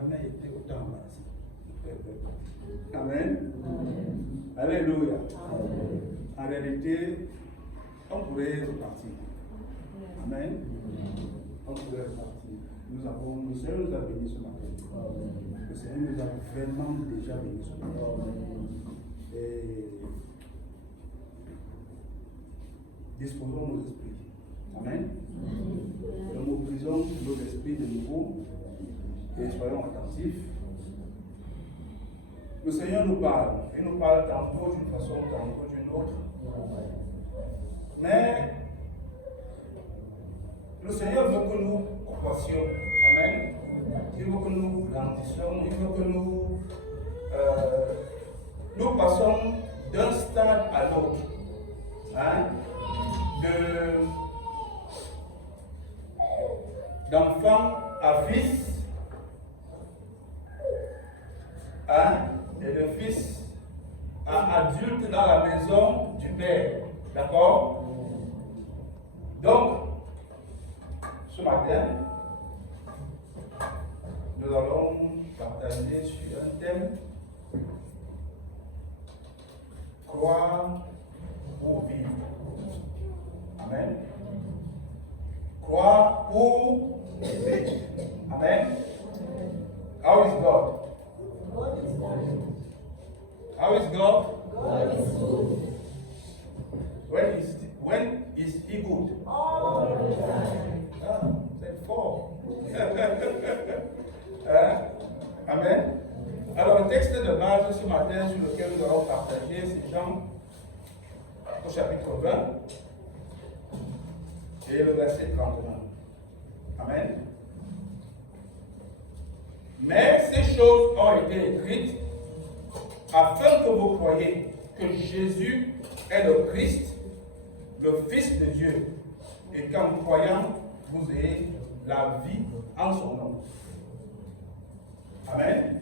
jamais été autant embarrassé. Amen. Alléluia. En réalité, on pourrait repartir. Amen. On pourrait repartir. Le Seigneur nous a bénis ce matin. Le Seigneur nous a vraiment déjà bénis ce matin. Et disposons nos esprits. Amen. Nous mobilisons nos esprits de nouveau et soyons attentifs. Le Seigneur nous parle. Il nous parle tantôt d'une façon, tantôt d'une autre. Mais le Seigneur veut que nous croissions. Amen. Il veut que nous grandissions. Il veut que nous passons d'un stade à l'autre. Hein? D'enfant à fils, hein? Et de fils à adulte dans la maison du Père. D'accord? Donc, ce matin, nous allons partager sur un thème: croire pour vivre. Amen. Croire pour vivre. Amen. How is God? God is good. How is God? God is good. When is He good? All the time. Ah, c'est fort. Amen. Alors, le texte de base ce matin sur lequel nous allons partager, c'est Jean au chapitre 20 et le verset 31. Amen. Mais ces choses ont été écrites afin que vous croyiez que Jésus est le Christ, le Fils de Dieu, et qu'en croyant, vous ayez la vie en son nom. Amen.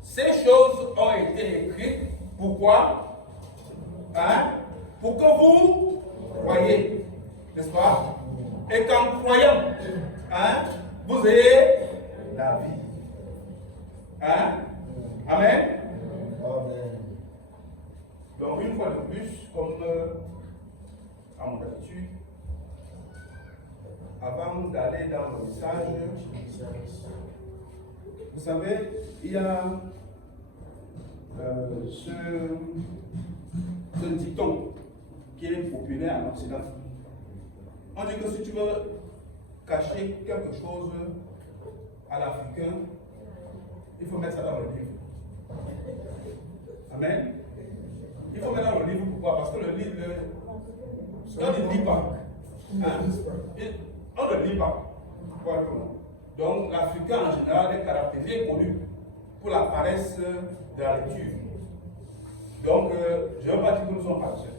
Ces choses ont été écrites, pourquoi? Hein? Pour que vous croyiez, n'est-ce pas? Et qu'en croyant, hein, vous ayez la vie. Hein? Amen. Amen. Donc, une fois de plus, comme à mon habitude, avant d'aller dans le message, vous savez, il y a ce dicton qui est populaire en Occident. On dit que si tu veux cacher quelque chose à l'Africain, il faut mettre ça dans le livre. Amen. Il faut mettre dans le livre, pourquoi? Parce que le livre, on ne lit pas. Hein? On ne lit pas. Donc l'Africain en général est caractérisé et connu pour la paresse de la lecture. Donc je ne veux pas dire que nous sommes paresseux.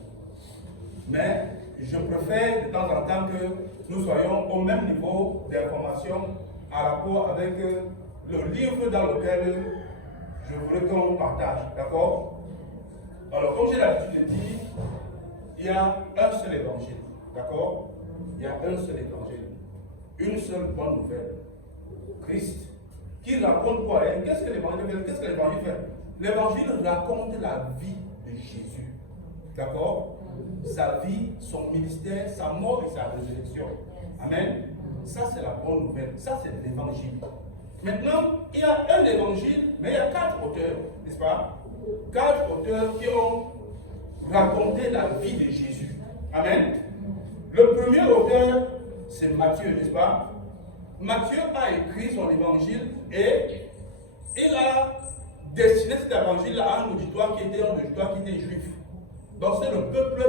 Mais je préfère de temps en temps que nous soyons au même niveau d'information en rapport avec le livre dans lequel je voudrais qu'on partage. D'accord? Alors, comme j'ai l'habitude de dire, il y a un seul évangile. D'accord? Il y a un seul évangile. Une seule bonne nouvelle. Christ. Qui raconte quoi? Qu'est-ce que l'évangile fait? Qu'est-ce que l'évangile fait? L'évangile raconte la vie de Jésus. D'accord? Sa vie, son ministère, sa mort et sa résurrection. Amen. Ça, c'est la bonne nouvelle. Ça, c'est l'évangile. Maintenant, il y a un évangile, mais il y a 4 auteurs, n'est-ce pas? 4 auteurs qui ont raconté la vie de Jésus. Amen. Le premier auteur, c'est Matthieu, n'est-ce pas? Matthieu a écrit son évangile et il a destiné cet évangile à un auditoire qui était juif. Donc c'est le peuple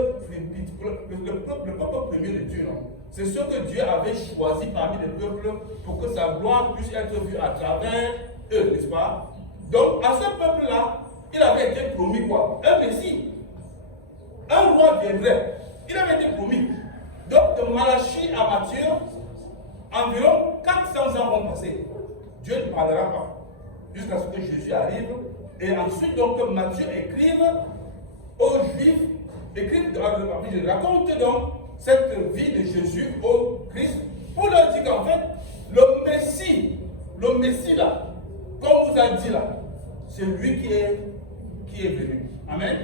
premier de Dieu. C'est ce que Dieu avait choisi parmi les peuples pour que sa gloire puisse être vue à travers eux, n'est-ce pas? Donc à ce peuple-là, il avait été promis quoi? Un Messie. Un roi viendrait. Il avait été promis. Donc de Malachie à Matthieu, environ 400 ans vont passer. Dieu ne parlera pas jusqu'à ce que Jésus arrive. Et ensuite, donc, Matthieu écrive aux Juifs, raconte donc cette vie de Jésus au Christ pour leur dire qu'en fait, le Messie là, comme vous a dit là, c'est lui qui est venu. Amen.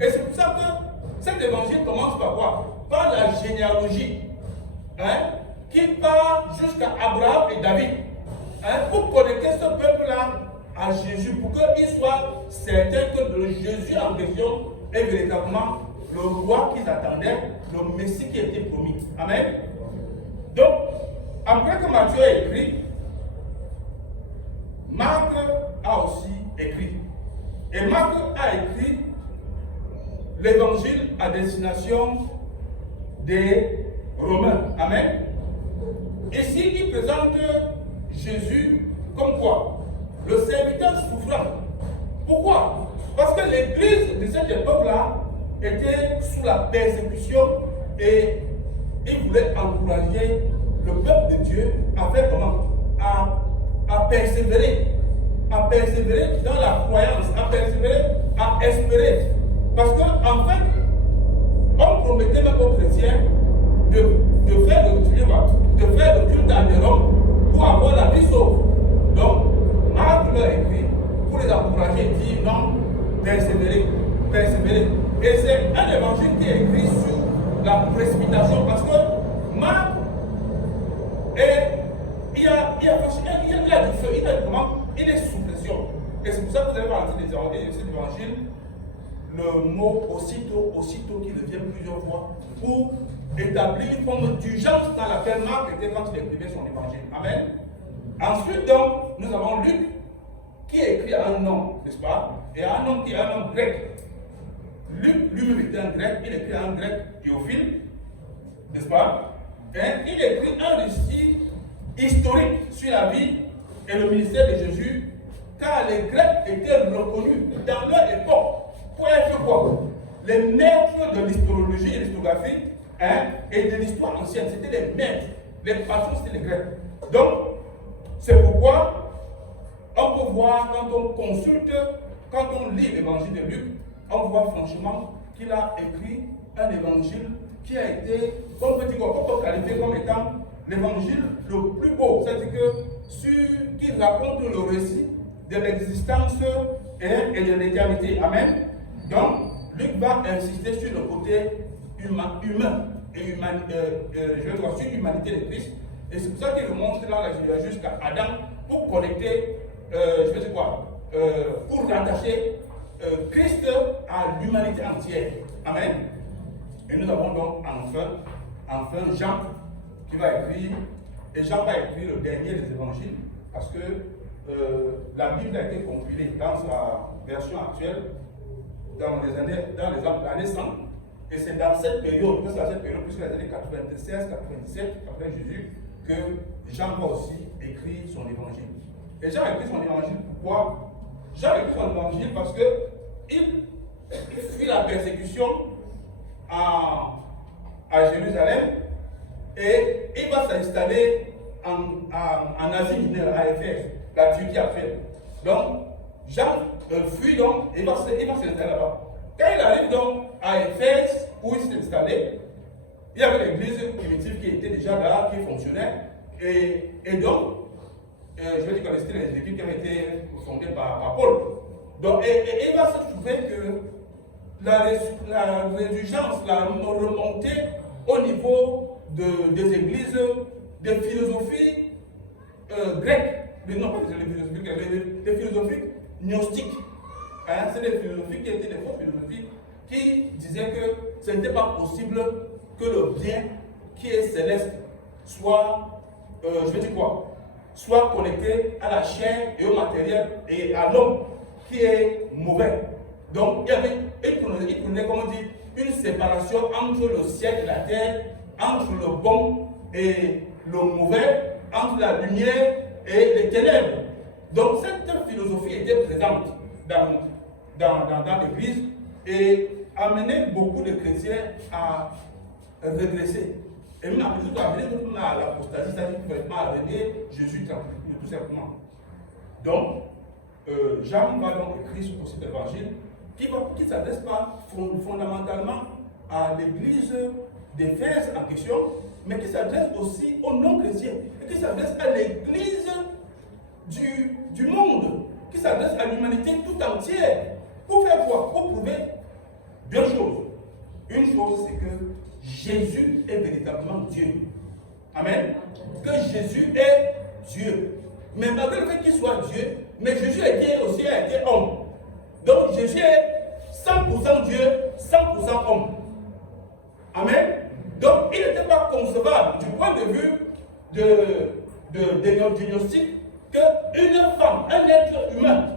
Et c'est pour ça que cet évangile commence par quoi? Par la généalogie. Hein, qui part jusqu'à Abraham et David. Hein, pour connecter ce peuple-là à Jésus, pour qu'il soit certain que le Jésus en question est véritablement le roi qu'ils attendaient, le Messie qui était promis. Amen. Donc, après que Matthieu a écrit, Marc a aussi écrit. Et Marc a écrit l'évangile à destination des Romains. Amen. Ici, il présente Jésus comme quoi? Le serviteur souffrant. Pourquoi? Parce que l'église de cette époque-là était sous la persécution et il voulait encourager le peuple de Dieu à faire comment? À persévérer dans la croyance, à persévérer, à espérer. Parce qu'en fait, on promettait même aux chrétiens de faire le culte à Rome pour avoir la vie sauve. Donc, Marc leur écrit pour les encourager et dire non, persévérer. Et c'est un évangile qui est écrit sur la précipitation parce que Marc il est sous pression. Et c'est pour ça que vous avez parlé de cet évangile, le mot aussitôt qui revient plusieurs fois pour établir une forme d'urgence dans laquelle Marc était quand il écrivait son évangile. Amen. Ensuite, donc, nous avons Luc qui écrit à un homme, n'est-ce pas? Et à un homme qui est un homme grec. Luc lui-même était un grec, il écrit à un grec Théophile, n'est-ce pas? Et il écrit un récit historique sur la vie et le ministère de Jésus, car les Grecs étaient reconnus dans leur époque pour être quoi? Les maîtres de l'historologie et de l'histographie et de l'histoire ancienne. C'était les maîtres. Les patrons, c'était les Grecs. Donc, c'est pourquoi on peut voir, quand on consulte, quand on lit l'évangile de Luc, on voit franchement qu'il a écrit un évangile qui a été, on peut qualifier comme étant l'évangile le plus beau. C'est-à-dire qu'il raconte le récit de l'existence et de l'éternité. Amen. Donc, Luc va insister sur le côté humain et sur l'humanité de Christ. Et c'est pour ça qu'il remonte là jusqu'à Adam pour connecter, pour rattacher Christ à l'humanité entière. Amen. Et nous avons donc enfin Jean qui va écrire, et Jean va écrire le dernier des évangiles parce que la Bible a été compilée dans sa version actuelle dans les années 100. Et c'est dans cette période, puisque les années 96, 97, après Jésus, que Jean va aussi écrire son évangile. Et Jean a écrit son évangile pourquoi? Jean a écrit son évangile parce qu'il fuit la persécution à Jérusalem et il va s'installer en Asie mineure, à Éphèse, la Turquie actuelle. Donc, Jean fuit donc, il va s'installer là-bas. Quand il arrive donc à Éphèse, où il s'est installé, il y avait l'église primitive qui était déjà là, qui fonctionnait. Et donc, je vais dire que c'était les églises qui avaient été fondées par Paul. Donc, et il va se trouver que la résurgence, la remontée au niveau des églises, des philosophies grecques, non pas des philosophies grecques, des philosophies gnostiques. C'est des philosophies qui étaient des fausses philosophies qui disaient que ce n'était pas possible que le bien qui est céleste soit, soit connecté à la chair et au matériel et à l'homme qui est mauvais. Donc il prenait comment dire, une séparation entre le ciel et la terre, entre le bon et le mauvais, entre la lumière et les ténèbres. Donc cette philosophie était présente dans l'Église et amenait beaucoup de chrétiens à régresser. Et même à l'apostasie, c'est-à-dire complètement à renier Jésus tout simplement. Donc, Jean va donc écrire sur cet évangile qui ne s'adresse pas fondamentalement à l'Église d'Éphèse en question, mais qui s'adresse aussi aux non-chrétiens, et qui s'adresse à l'église du monde, qui s'adresse à l'humanité tout entière. Pour faire quoi? Pour prouver deux choses. Une chose, c'est que Jésus est véritablement Dieu. Amen. Que Jésus est Dieu. Mais malgré le fait qu'il soit Dieu, mais Jésus a été homme. Donc Jésus est 100% Dieu, 100% homme. Amen. Donc il n'était pas concevable du point de vue de diagnostic qu'une femme, un être humain,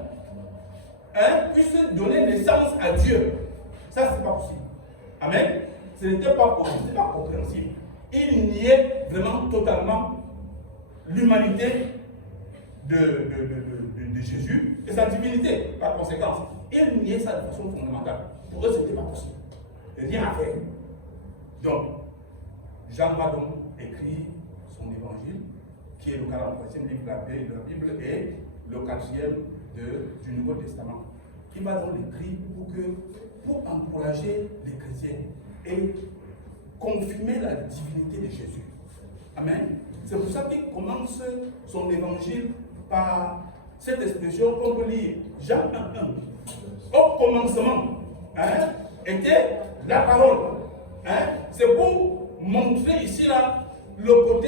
puisse donner naissance à Dieu. Ça, c'est pas possible. Amen. Ce n'était pas possible, ce n'était pas compréhensible. Il niait vraiment totalement l'humanité de Jésus et sa divinité, par conséquence. Il niait ça de façon fondamentale. Pour eux, ce n'était pas possible. Rien à faire. Donc, Jean va donc écrire son évangile, qui est le 43e livre de la Bible et le 4e du Nouveau Testament. Il va donc l'écrire pour encourager les chrétiens et confirmer la divinité de Jésus. Amen. C'est pour ça qu'il commence son évangile par cette expression qu'on peut lire. Jean 1:1. Au commencement était la parole. C'est pour montrer ici là le côté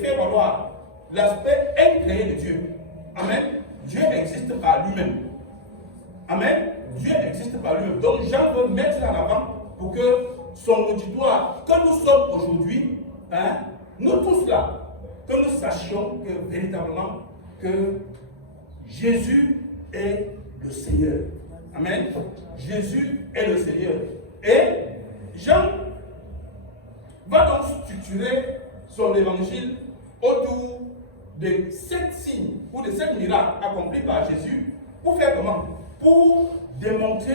faire valoir l'aspect incréé de Dieu. Amen. Dieu existe par lui-même. Amen. Dieu existe par lui-même. Donc Jean veut mettre en avant pour que son auditoire, que nous sommes aujourd'hui, nous tous là, que nous sachions que véritablement que Jésus est le Seigneur. Amen. Jésus est le Seigneur. Et Jean va donc structurer son évangile autour de 7 signes ou de 7 miracles accomplis par Jésus. Pour faire comment? Pour démontrer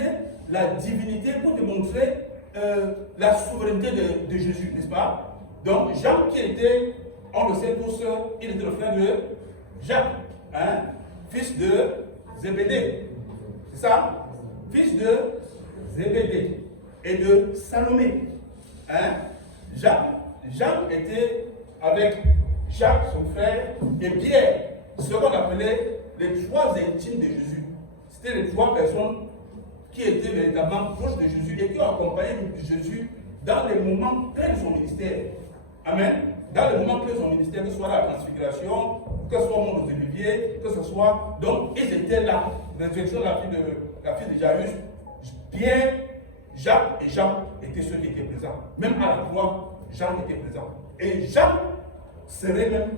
la divinité, pour démontrer la souveraineté de Jésus, n'est-ce pas? Donc Jean qui était, on le sait tous, il était le frère de Jacques, fils de Zébédée. C'est ça? Fils de Zébédée et de Salomé. Jean était avec Jacques, son frère, et Pierre, ce qu'on appelait les 3 intimes de Jésus. C'était les 3 personnes qui étaient véritablement proches de Jésus et qui ont accompagné Jésus dans les moments clés de son ministère. Amen. Dans les moments clés de son ministère, que ce soit la transfiguration, que ce soit au monde aux Oliviers, que ce soit. Donc, ils étaient là. Résurrection de la fille de Jairus, Pierre, Jacques et Jean étaient ceux qui étaient présents. Même à la croix, Jean était présent. Et Jean serait même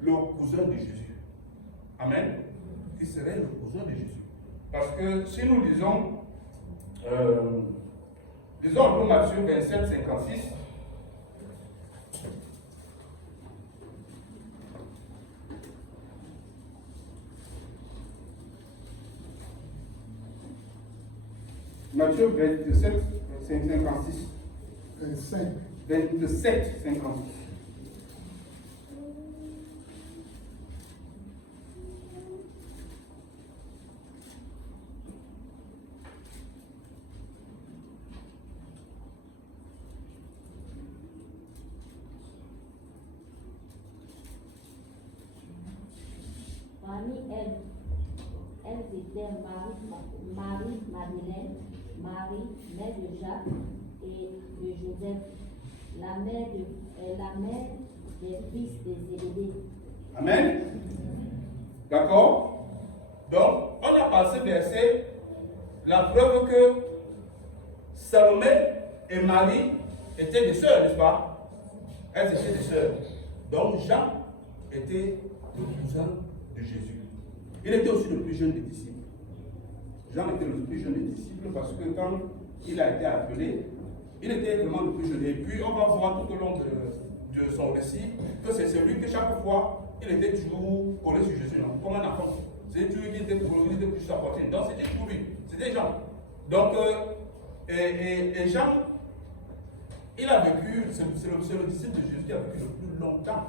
le cousin de Jésus. Amen. Il serait le cousin de Jésus. Parce que si nous lisons, disons un peu Matthieu 27, 56, Matthieu 27, 56. 27, 56. Parmi elles étaient Marie-Madeleine, Marie, mère de Jacques et de Joseph, la mère des fils de Zébédée. Amen. D'accord? Donc, on a par ce verset la preuve que Salomé et Marie étaient des sœurs, n'est-ce pas? Elles étaient des sœurs. Donc, Jean était le cousin de Jésus. Il était aussi le plus jeune des disciples. Jean était le plus jeune des disciples parce que quand il a été appelé, il était vraiment le plus jeune. Et puis on va voir tout au long de son récit que c'est celui que chaque fois, il était toujours collé sur Jésus, non? Comme un enfant. C'est lui qui était collé, il était plus sur sa poitrine. Donc c'était toujours lui, c'était Jean. Donc, et Jean, il a vécu, c'est le disciple de Jésus qui a vécu le plus longtemps.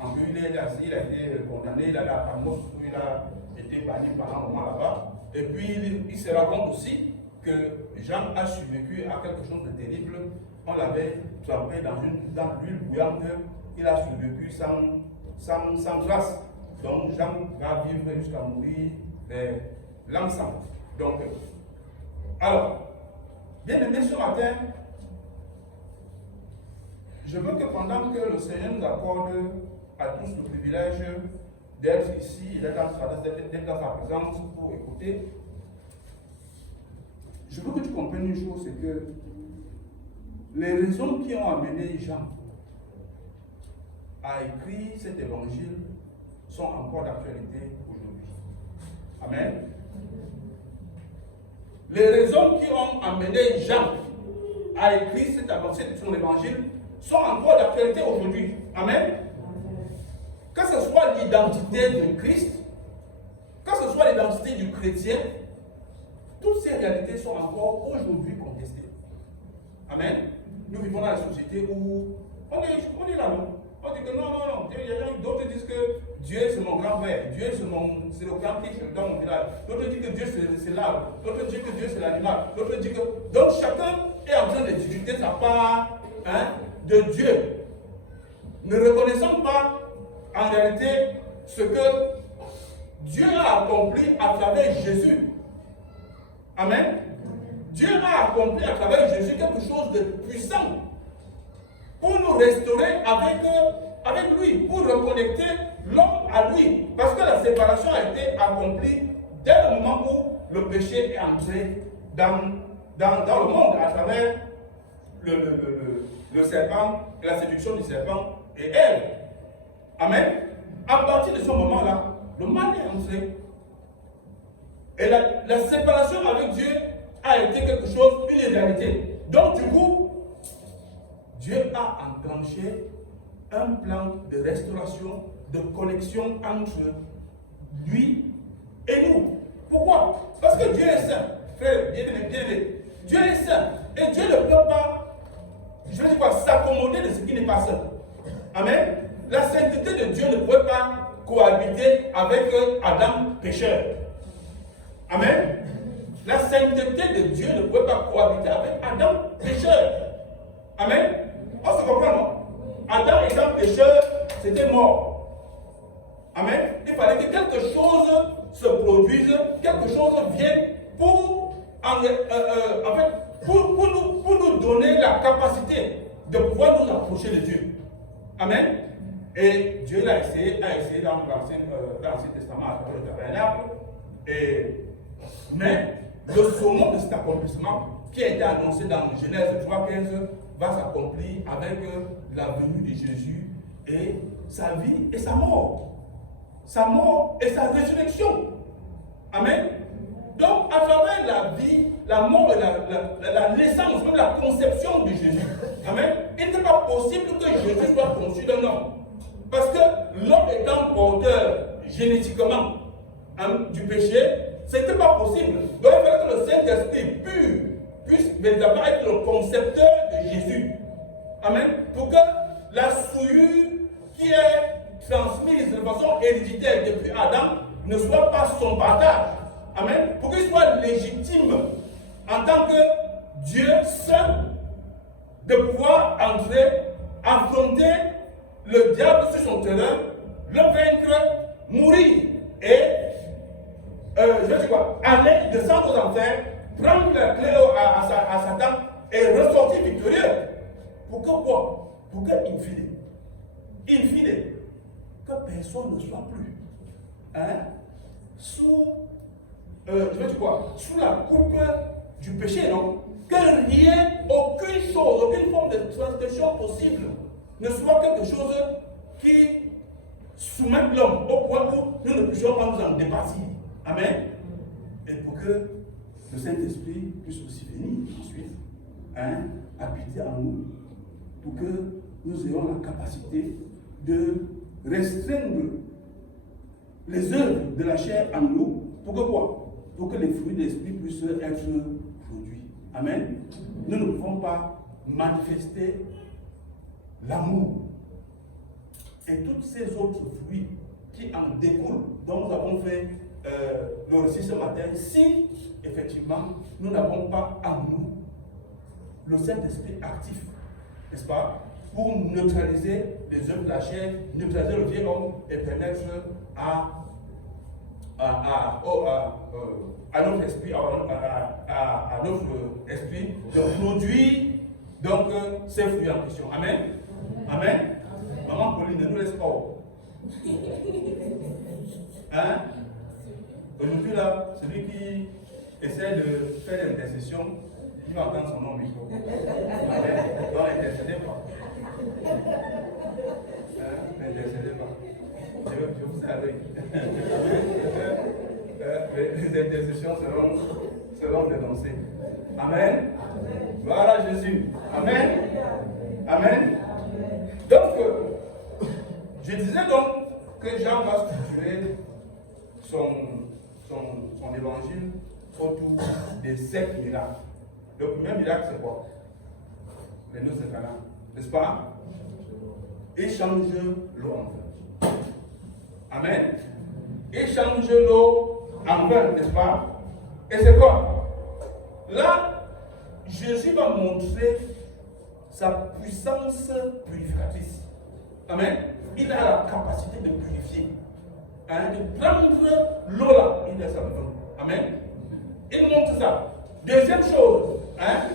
En plus, il a été condamné, il a allé à Patmos, où il a été banni pendant un moment là-bas. Et puis, il se raconte aussi que Jean a survécu à quelque chose de terrible. On l'avait trempé dans l'huile bouillante. Il a survécu sans grâce. Donc Jean va vivre jusqu'à mourir l'ensemble. Donc, alors, bien aimé ce matin, je veux que pendant que le Seigneur nous accorde à tous le privilège d'être ici, d'être dans sa présence pour écouter, je veux que tu comprennes une chose, c'est que les raisons qui ont amené Jean à écrire cet évangile sont encore d'actualité aujourd'hui. Amen. Les raisons qui ont amené Jean à écrire son évangile sont encore d'actualité aujourd'hui. Amen. Que ce soit l'identité de Christ, que ce soit l'identité du chrétien, toutes ces réalités sont encore aujourd'hui contestées. Amen. Nous vivons dans la société où on est là, non? On dit que non. D'autres disent que Dieu c'est mon grand-père, Dieu c'est le grand qui est dans mon village. D'autres disent que Dieu c'est l'arbre, d'autres disent que Dieu c'est l'animal, d'autres disent que. Donc chacun est en train de discuter sa part de Dieu. Ne reconnaissons pas en réalité ce que Dieu a accompli à travers Jésus. Amen. Dieu a accompli à travers Jésus quelque chose de puissant pour nous restaurer avec lui, pour reconnecter l'homme à lui. Parce que la séparation a été accomplie dès le moment où le péché est entré dans le monde à travers le serpent, la séduction du serpent et Ève. Amen. À partir de ce moment-là, le mal est entré. Et la séparation avec Dieu a été quelque chose, une réalité. Donc du coup, Dieu a enclenché un plan de restauration, de connexion entre lui et nous. Pourquoi? Parce que Dieu est saint. Frère, bien aimé. Dieu est saint. Et Dieu ne peut pas, s'accommoder de ce qui n'est pas saint. Amen. La sainteté de Dieu ne pouvait pas cohabiter avec Adam pécheur. Amen. La sainteté de Dieu ne pouvait pas cohabiter avec Adam pécheur. Amen. On se comprend, non? Adam étant pécheur, c'était mort. Amen. Il fallait que quelque chose se produise, quelque chose vienne pour nous donner la capacité de pouvoir nous approcher de Dieu. Amen. Et Dieu a essayé dans l'Ancien Testament à travers le tabernacle. Mais le saumon de cet accomplissement qui a été annoncé dans Genèse 3,15 va s'accomplir avec la venue de Jésus et sa vie et sa mort. Sa mort et sa résurrection. Amen. Donc, à travers la vie, la mort et la naissance, même la conception de Jésus, amen, il n'était pas possible que Jésus soit conçu d'un homme. Parce que l'homme étant porteur génétiquement du péché, ce n'était pas possible. Donc, il fallait que le Saint-Esprit pur puisse véritablement être le concepteur de Jésus. Amen. Pour que la souillure qui est transmise de façon héréditaire depuis Adam ne soit pas son partage. Amen. Pour qu'il soit légitime en tant que Dieu saint de pouvoir entrer, affronter le diable sur son terrain, le vaincre, mourir et aller descendre aux enfers, prendre la clé à Satan et ressortir victorieux. Pour que quoi? Pour que, in fine, que personne ne soit plus sous la coupe du péché, non? Que rien, aucune chose, aucune forme de transgression possible ne soit quelque chose qui soumette l'homme au point où nous ne puissions pas nous en dépasser. Amen. Et pour que le Saint-Esprit puisse aussi venir ensuite habiter en nous, pour que nous ayons la capacité de restreindre les œuvres de la chair en nous. Pour que quoi? Pour que les fruits de l'esprit puissent être produits. Amen. Nous ne pouvons pas manifester l'amour et tous ces autres fruits qui en découlent, dont nous avons fait le récit ce matin, si effectivement nous n'avons pas en nous le Saint-Esprit actif, n'est-ce pas, pour neutraliser les œuvres de la chair, neutraliser le vieil homme et permettre à notre esprit, à notre esprit de produire donc ces fruits en question. Amen. Amen. Maman Pauline, ne nous laisse pas. Hein? Aujourd'hui là, celui qui essaie de faire l'intercession, il va entendre son nom au micro. Amen. Donc n'intercédez pas. N'intercédez pas. Je vous salue. Les intercessions seront dénoncées. Amen. Voilà Jésus. Amen. Amen. Donc, je disais donc que Jean va structurer son évangile autour des 7 miracles. Le premier miracle, c'est quoi? Les noces de Cana. N'est-ce pas? Il change l'eau en vin. Amen. Il change l'eau en vin, n'est-ce pas? Et c'est quoi? Là, Jésus va montrer sa puissance purificatrice. Amen. Il a la capacité de purifier. Hein, de prendre l'eau là, il laisse ça dedans. Amen. Il montre ça. Deuxième chose, hein,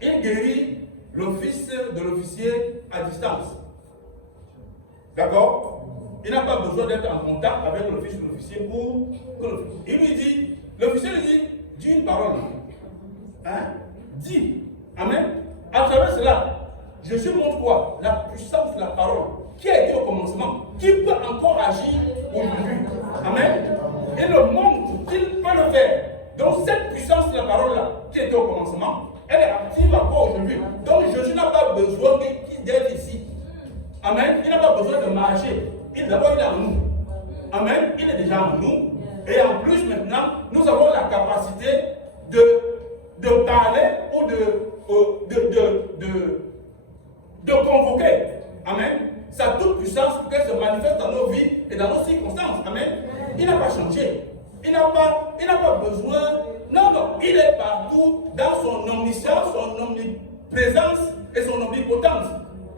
il guérit le fils de l'officier à distance. D'accord? Il n'a pas besoin d'être en contact avec le fils de l'officier pour il lui dit, l'officier lui dit, dis une parole. Hein? Dis. Amen. À travers cela, Jésus montre quoi? La puissance de la parole qui a été au commencement, qui peut encore agir aujourd'hui. Amen. Il le montre qu'il peut le faire. Donc cette puissance de la parole-là, qui était au commencement, elle est active encore aujourd'hui. Donc Jésus n'a pas besoin d'être ici. Amen. Il n'a pas besoin de marcher. D'abord, il est en nous. Amen. Il est déjà en nous. Et en plus, maintenant, nous avons la capacité de parler ou de convoquer. Amen. Sa toute puissance pour qu'elle se manifeste dans nos vies et dans nos circonstances. Amen. Il n'a pas changé. Il n'a pas besoin. Non, il est partout dans son omniscience, son omniprésence et son omnipotence.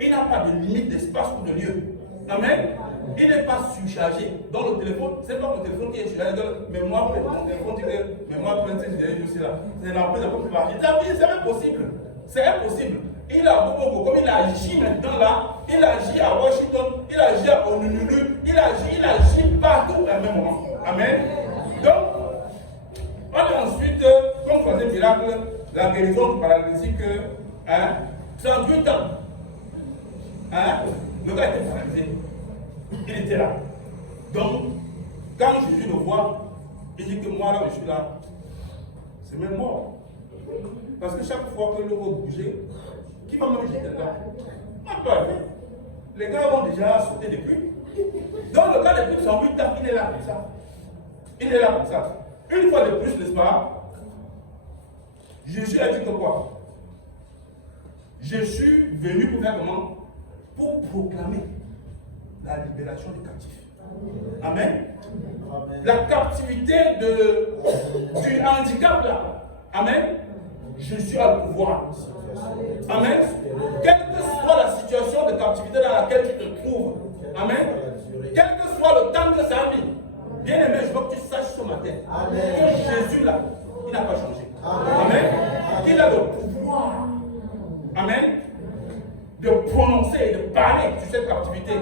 Il n'a pas de limite d'espace ou de lieu. Amen. Il n'est pas surchargé. Dans le téléphone, ce n'est pas mon téléphone qui est surchargé. Mais moi, mon téléphone dit que mémoire pleine, c'est aussi là. C'est la plus importante. C'est impossible. C'est impossible. Il a beaucoup, comme il agit maintenant là, il agit à Washington, il agit à Honolulu, il agit partout à un même moment. Amen. Donc, on a ensuite, comme troisième miracle, la guérison du paralytique, 38 ans. Le gars était paralysé. Il était là. Donc, quand Jésus le voit, il dit que moi là, je suis là. C'est même mort. Parce que chaque fois que l'eau va bouger, qui va me jeter là? Les gars vont déjà sauter depuis. Dans le cas de plus de 108 ans, il est là comme ça. Il est là comme ça. Une fois de plus, n'est-ce pas? Jésus a dit que quoi? Je suis venu pour faire comment? Pour proclamer la libération des captifs. Amen. La captivité du handicap là. Amen. Jésus a le pouvoir. Amen. Quelle que soit la situation de captivité dans laquelle tu te trouves. Amen. Quel que soit le temps que ça a mis. Bien aimé, je veux que tu saches ce matin que Jésus là, il n'a pas changé. Amen. Il a le pouvoir. Amen. De prononcer et de parler sur cette captivité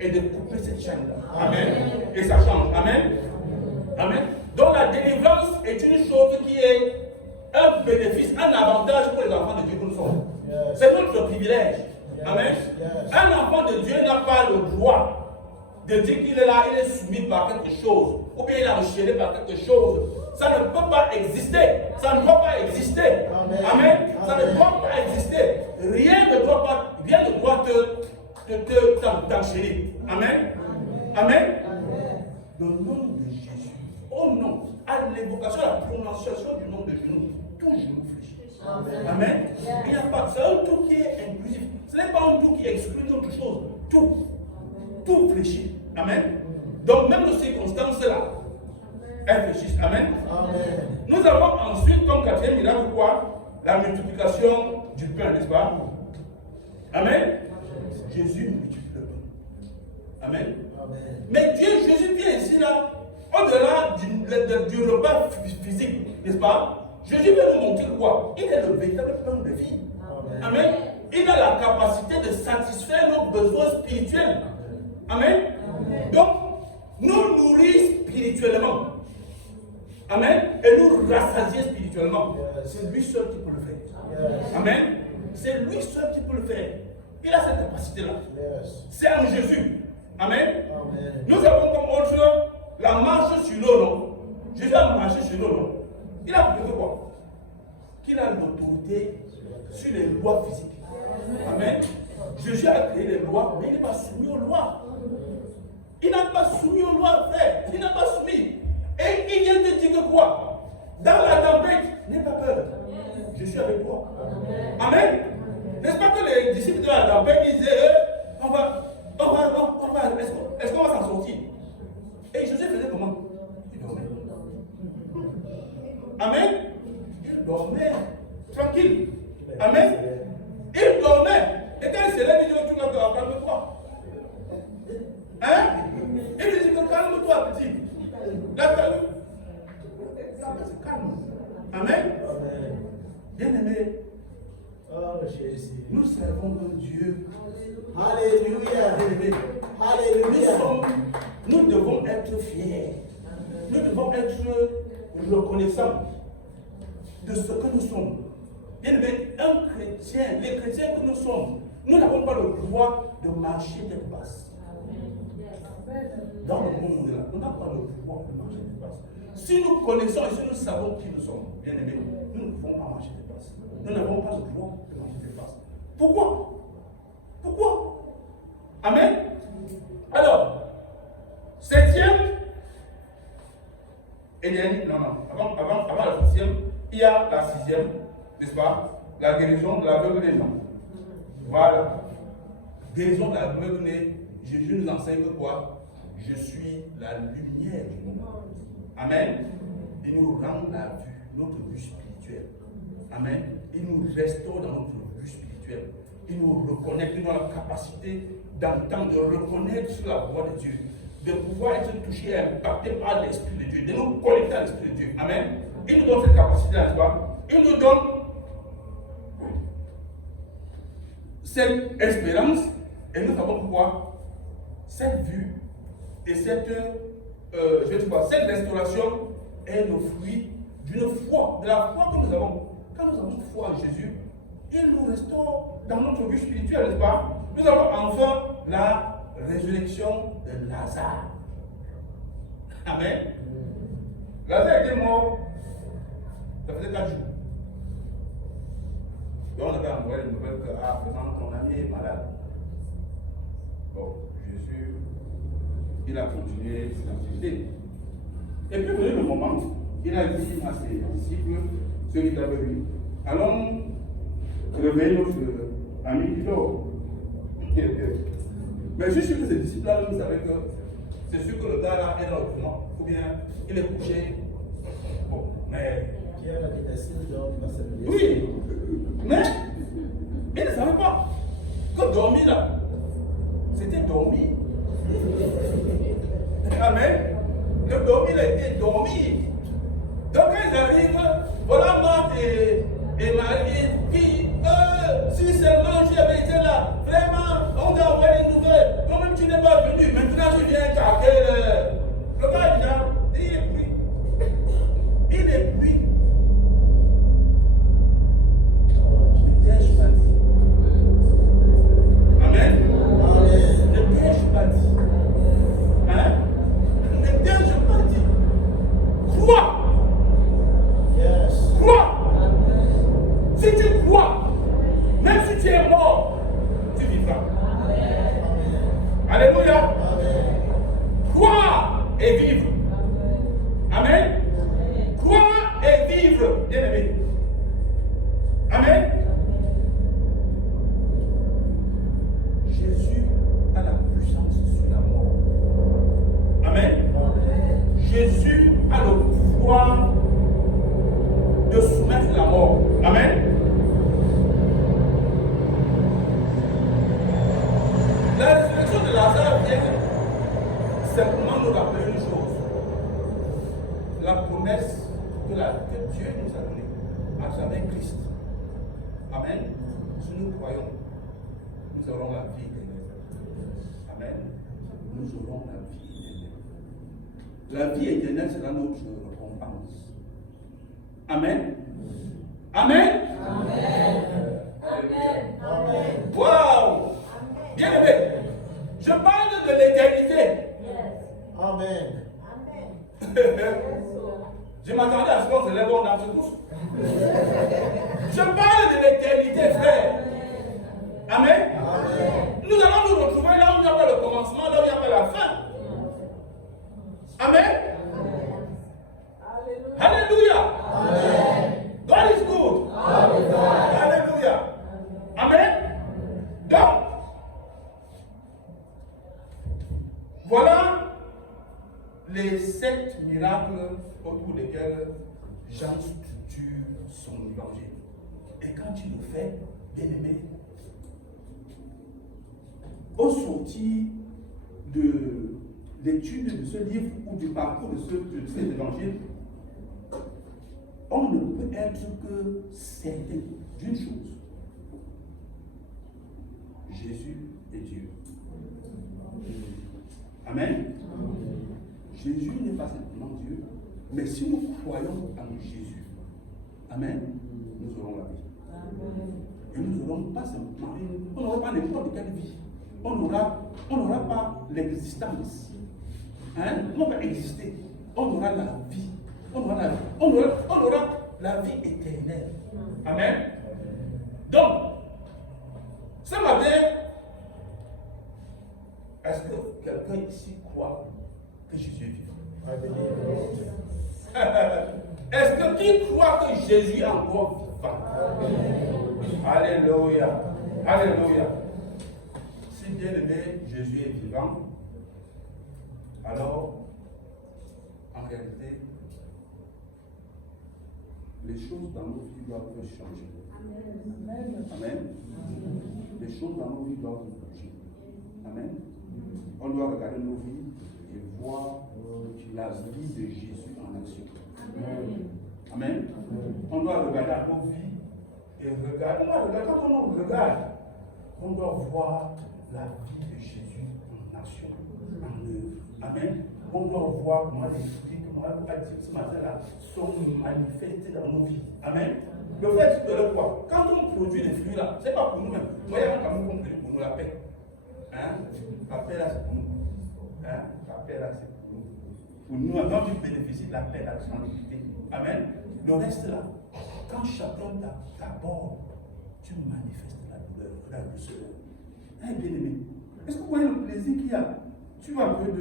et de couper cette chaîne-là. Amen. Et ça change. Amen. Amen. Donc la délivrance est une chose qui est un bénéfice, un avantage pour les enfants de Dieu que nous sommes. C'est notre privilège. Amen. Un enfant de Dieu n'a pas le droit de dire qu'il est là, il est soumis par quelque chose, ou bien il est enchaîné par quelque chose. Ça ne peut pas exister. Ça ne doit pas exister. Amen. Ça ne doit pas exister. Rien ne doit t'enchaîner. Amen. Amen. Le nom de Jésus. Oh non. À l'évocation, à la prononciation du nom de Jésus, tout genou fléchit. Amen. Il n'y a pas. C'est un tout qui est inclusif. Ce n'est pas un tout qui exclut autre chose. Tout. Tout fléchit. Amen. Donc même nos circonstances là, elle fléchisse. Amen. Amen. Nous avons ensuite comme quatrième miracle quoi? La multiplication du pain, n'est-ce pas? Amen. Jésus multiplie le pain. Amen. Amen. Mais Jésus vient ici là, au-delà du repas physique, n'est-ce pas? Jésus veut nous montrer quoi? Il est le véritable pain de vie. Amen. Il a la capacité de satisfaire nos besoins spirituels. Amen. Donc, nous nourrir spirituellement. Amen. Et nous rassasier spirituellement. C'est lui seul qui peut le faire. Amen. C'est lui seul qui peut le faire. Il a cette capacité-là. C'est en Jésus. Amen. Nous avons comme autre la marche sur l'eau, non? Jésus a marché sur l'eau, non? Il a prouvé quoi? Qu'il a l'autorité sur les lois physiques. Amen. Jésus a créé les lois, mais il n'est pas soumis aux lois. Il n'a pas soumis aux lois, frère. Il n'a pas soumis. Et il vient de dire que quoi? Dans la tempête, n'aie pas peur. Je suis avec toi. Amen. N'est-ce pas que les disciples de la tempête disaient, est-ce qu'on va s'en sortir? Et Jésus faisait comment? Il dormait. Amen. Il dormait. Tranquille. Amen. Il dormait. Et quand il se lève, il dit, tu vas calme-toi. Hein? Il lui dit, calme-toi, petit. Là, calme. C'est calme. Amen. Bien-aimé, nous servons un Dieu. Alléluia. Bien-aimé. Alléluia. Nous devons être fiers. Nous devons être reconnaissants de ce que nous sommes. Bien-aimé, un chrétien, les chrétiens que nous sommes, nous n'avons pas le droit de marcher tête basse. Dans le monde là, nous n'avons pas le pouvoir de marcher tête basse. Si nous connaissons et si nous savons qui nous sommes, bien-aimés, nous ne pouvons pas marcher tête basse. Nous n'avons pas le droit de marcher tête basse. Pourquoi? Pourquoi? Amen. Alors, septième, et dernier, non, avant la septième, il y a la sixième, n'est-ce pas? La guérison de l'aveugle des gens. Voilà. Guérison de l'aveugle des Jésus nous enseigne que quoi? Je suis la lumière du monde. Amen. Il nous rend la vue, notre vue spirituelle. Amen. Il nous restaure dans notre vue spirituelle. Il nous reconnecte, il nous a la capacité d'entendre, de reconnaître la voix de Dieu, de pouvoir être touché et impacté par l'Esprit de Dieu, de nous connecter à l'Esprit de Dieu. Amen. Il nous donne cette capacité, n'est-ce pas? Il nous donne cette espérance et nous savons pourquoi cette vue et cette, cette restauration est le fruit d'une foi, de la foi que nous avons. Quand nous avons foi en Jésus, il nous restaure dans notre vie spirituelle, n'est-ce pas? Nous avons enfin la résurrection de Lazare. Amen. Lazare était mort, ça faisait 4 jours. Donc on avait envoyé une nouvelle que, présent, ton ami est malade. Bon, Jésus, il a continué son activité. Et puis venu le moment, il a dit à ses disciples, ceux qui étaient avec lui, allons réveiller notre ami qui dort. Mais je suis sûr que ces disciples-là, vous savez que c'est sûr que le gars-là est dans le coma, ou bien il est couché. Bon, mais. Oui, mais il ne savait pas que dormir là, c'était dormir. Amen. Le dormir était dormir. Donc quand ils arrivent, voilà Marthe et Marie, puis si seulement j'avais été là, vraiment, on t'a envoyé une nouvelle. Toi-même tu n'es pas venu, maintenant tu viens carguer le gars déjà, il est pris. Il est pris. Amen. que Dieu nous a donné à travers Christ. Amen. Si nous croyons, nous aurons la vie éternelle. Amen. Nous aurons la vie éternelle. La vie éternelle sera notre récompense. Amen. Amen. Amen. Amen. Amen. Wow. Bien aimé. Je parle de l'éternité. Amen. Je m'attendais à ce qu'on se lève en danse tous. Je parle de l'éternité, frère. Amen. Nous allons nous retrouver là où il n'y a pas le commencement, là où il n'y a pas la fin. Amen. Alléluia. God is good. Alléluia. Amen. Donc, voilà les 7 miracles autour desquels Jean structure son évangile. Et quand tu le fais, bien aimé, au sortir de l'étude de ce livre ou du parcours de cet évangile, on ne peut être que certain d'une chose. Jésus est Dieu. Amen. Jésus n'est pas simplement Dieu, mais si nous croyons en Jésus, amen, nous aurons la vie. Et nous n'aurons pas simplement, on n'aura pas n'importe quelle vie. On n'aura pas l'existence. Hein? On va exister. On aura la vie. On aura la vie éternelle. Amen. Donc, ce matin, est-ce que quelqu'un ici croit que Jésus est vivant? Est-ce que qui croit que Jésus est encore vivant? Alléluia. Alléluia. Si bien aimé, Jésus est vivant, alors, en réalité, les choses dans nos vies doivent changer. Amen. Les choses dans nos vies doivent changer. Amen. On doit regarder nos vies et voir la vie de Jésus en action. Amen. On doit regarder nos vies et regarder. Quand on regarde, on doit voir la vie de Jésus en action, en œuvre. Amen. On doit voir comment les fruits, comment ce matin-là sont manifestés dans nos vies. Amen. Le fait de le voir. Quand on produit des fruits là, ce n'est pas pour nous-mêmes. Voyez, quand nous produit pour nous la paix. Hein? La paix là, c'est pour nous. Hein? La paix là, c'est pour nous. Pour nous, quand tu bénéficies de la paix, de la tranquillité. Amen. Le reste là, quand chacun t'aborde, tu manifestes la douleur, la douceur. Hein, bien aimé. Est-ce que vous voyez le plaisir qu'il y a? Tu as un peu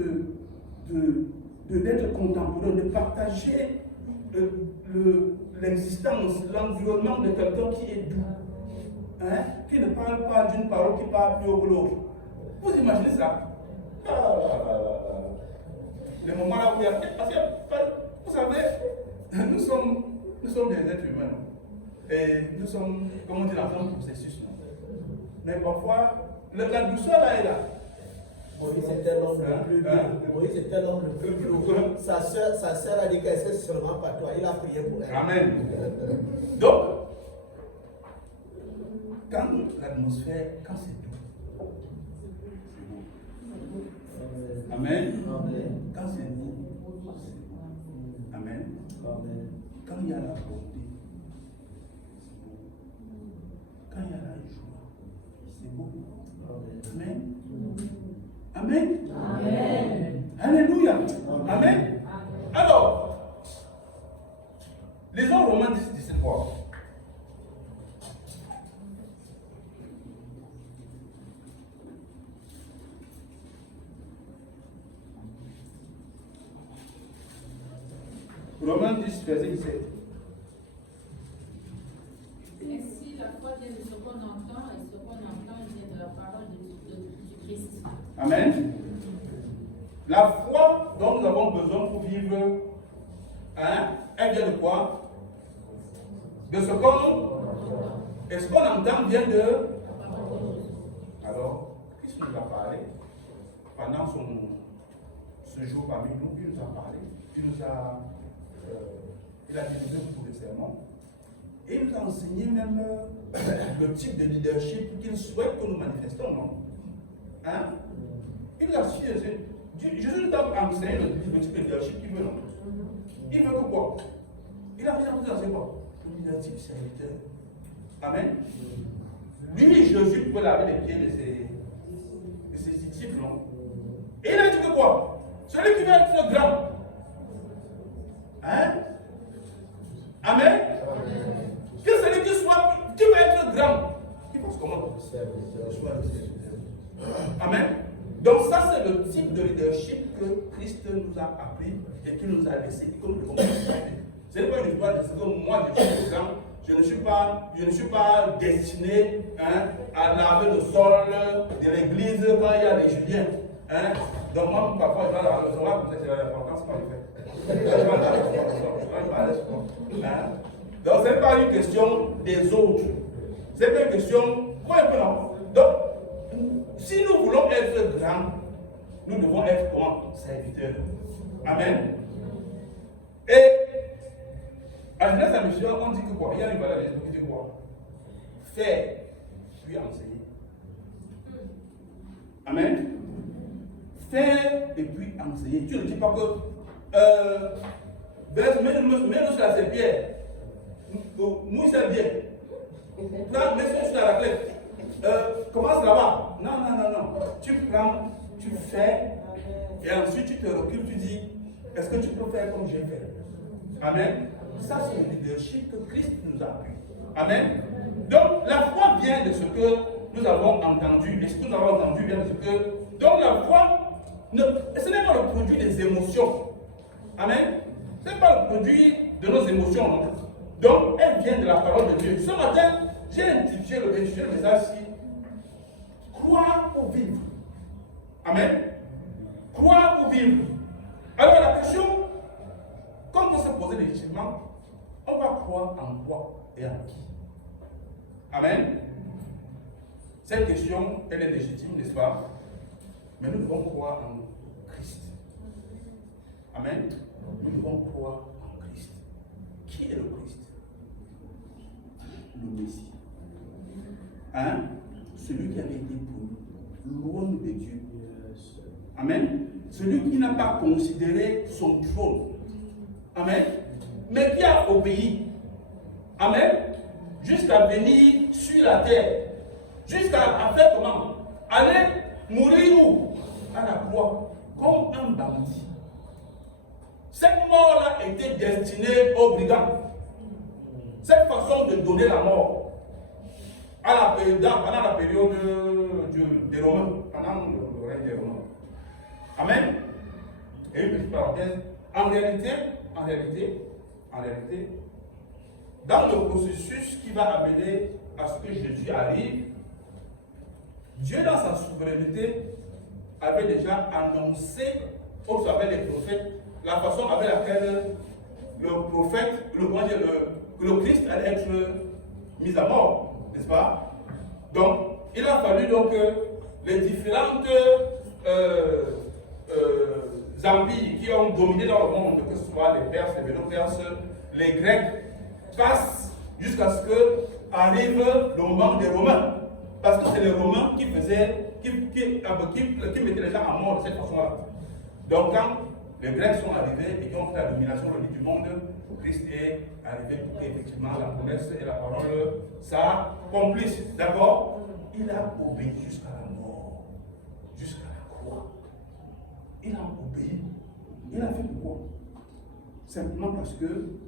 d'être contemporain, de partager l'existence, l'environnement de quelqu'un qui est doux, hein, qui ne parle pas d'une parole qui parle plus haut que l'autre. Vous imaginez ça? Les moments là où il y a... Parce que, vous savez, nous sommes des êtres humains. Et nous sommes, comme on dit, dans un processus. Mais parfois, la douceur là est là. Moïse était l'homme le plus doux. Moïse était l'homme le plus doux. Sa sœur a dit que c'est seulement pas toi. Il a prié pour elle. Amen. Donc, quand l'atmosphère, quand c'est doux, c'est beau. Amen. Quand c'est doux, c'est beau. Amen. Quand il y a la bonté, c'est beau. Quand il y a la joie, c'est beau. Amen. Amen. Amen. Alléluia. Amen. Alors, lisons Romains 10, 17. Romains 10, verset 17. Ainsi, la foi vient de ce qu'on entend, et ce qu'on entend vient de la parole du Christ. Amen. La foi dont nous avons besoin pour vivre, hein, elle vient de quoi? De ce qu'on... Et ce qu'on entend vient de... Alors, Christ nous a parlé pendant ce jour parmi nous, il nous a parlé, il nous a il a délivré beaucoup de sermons. Et il nous a enseigné même le type de leadership qu'il souhaite que nous manifestons, non? Hein? Il a su, Jésus nous a enseigné le type de leadership qu'il veut, non? Il veut que quoi? Il a enseigné quoi? Le leadership serviteur. Amen. Lui, Jésus pouvait laver les pieds de ses disciples, non? Et il a dit que quoi? Celui qui veut être grand. Hein? Amen. Que celui qui veut être grand, qui pense comment? Amen. Donc ça c'est le type de leadership que Christ nous a appris et qu'il nous a laissé, que nous devons respecter. Ce n'est pas une histoire de ce que moi je suis grand, je ne suis pas destiné à laver le sol de l'église quand il y a des Juliens. Donc moi parfois je dois laver le sol, c'est l'importance quand je fais. Donc ce n'est pas une question des autres, c'est pas une question, donc si nous voulons être grands, nous devons être comment? Serviteurs. Amen. Et à Genèse à Mission, on dit que quoi? Il y a une valeur qui dit quoi? Faire, puis enseigner. Amen. Faire et puis enseigner. Tu ne dis pas que mets-nous sur la serpillère. Nous c'est bien. Mets-nous sur la clé. Commence là-bas. Non. Tu prends, tu fais, et ensuite tu te recules, tu dis, est-ce que tu peux faire comme j'ai fait? Amen. Ça, c'est le leadership que Christ nous a appris. Amen. Donc, la foi vient de ce que nous avons entendu. Et ce que nous avons entendu vient de ce que. Donc, la foi, ce n'est pas le produit des émotions. Amen. Ce n'est pas le produit de nos émotions, non. Donc, elle vient de la parole de Dieu. Ce matin, j'ai intitulé le message ici. Croire pour vivre. Amen. Croire pour vivre. Alors la question, comme on se posait légitimement, on va croire en quoi et en qui? Amen. Cette question, elle est légitime, n'est-ce pas? Mais nous devons croire en Christ. Amen. Nous devons croire en Christ. Qui est le Christ? Le Messie. Hein? Celui qui avait été promis, l'homme de Dieu. Amen. Celui qui n'a pas considéré son trône. Amen. Mais qui a obéi. Amen. Jusqu'à venir sur la terre. Jusqu'à faire comment? Aller mourir où? À la croix. Comme un bandit. Cette mort-là était destinée aux brigands. Cette façon de donner la mort. Pendant la période des Romains, pendant le règne des Romains. Amen. Et une petite parenthèse. En réalité, dans le processus qui va amener à ce que Jésus arrive, Dieu dans sa souveraineté avait déjà annoncé, comme ça s'appelle les prophètes, la façon avec laquelle le prophète, le Christ allait être mis à mort, n'est-ce pas? Donc, il a fallu donc que les différentes empires qui ont dominé dans le monde, que ce soit les Perses, les Médo-Perses, les Grecs, passent jusqu'à ce que arrive le moment des Romains. Parce que c'est les Romains qui mettaient les gens à mort de cette façon-là. Donc, quand les Grecs sont arrivés et qui ont fait la domination du monde, Christ est arrivé pour qu'effectivement la promesse et la parole s'accomplissent. D'accord? Il a obéi jusqu'à la mort, jusqu'à la croix. Il a obéi. Il a fait pourquoi? Simplement parce que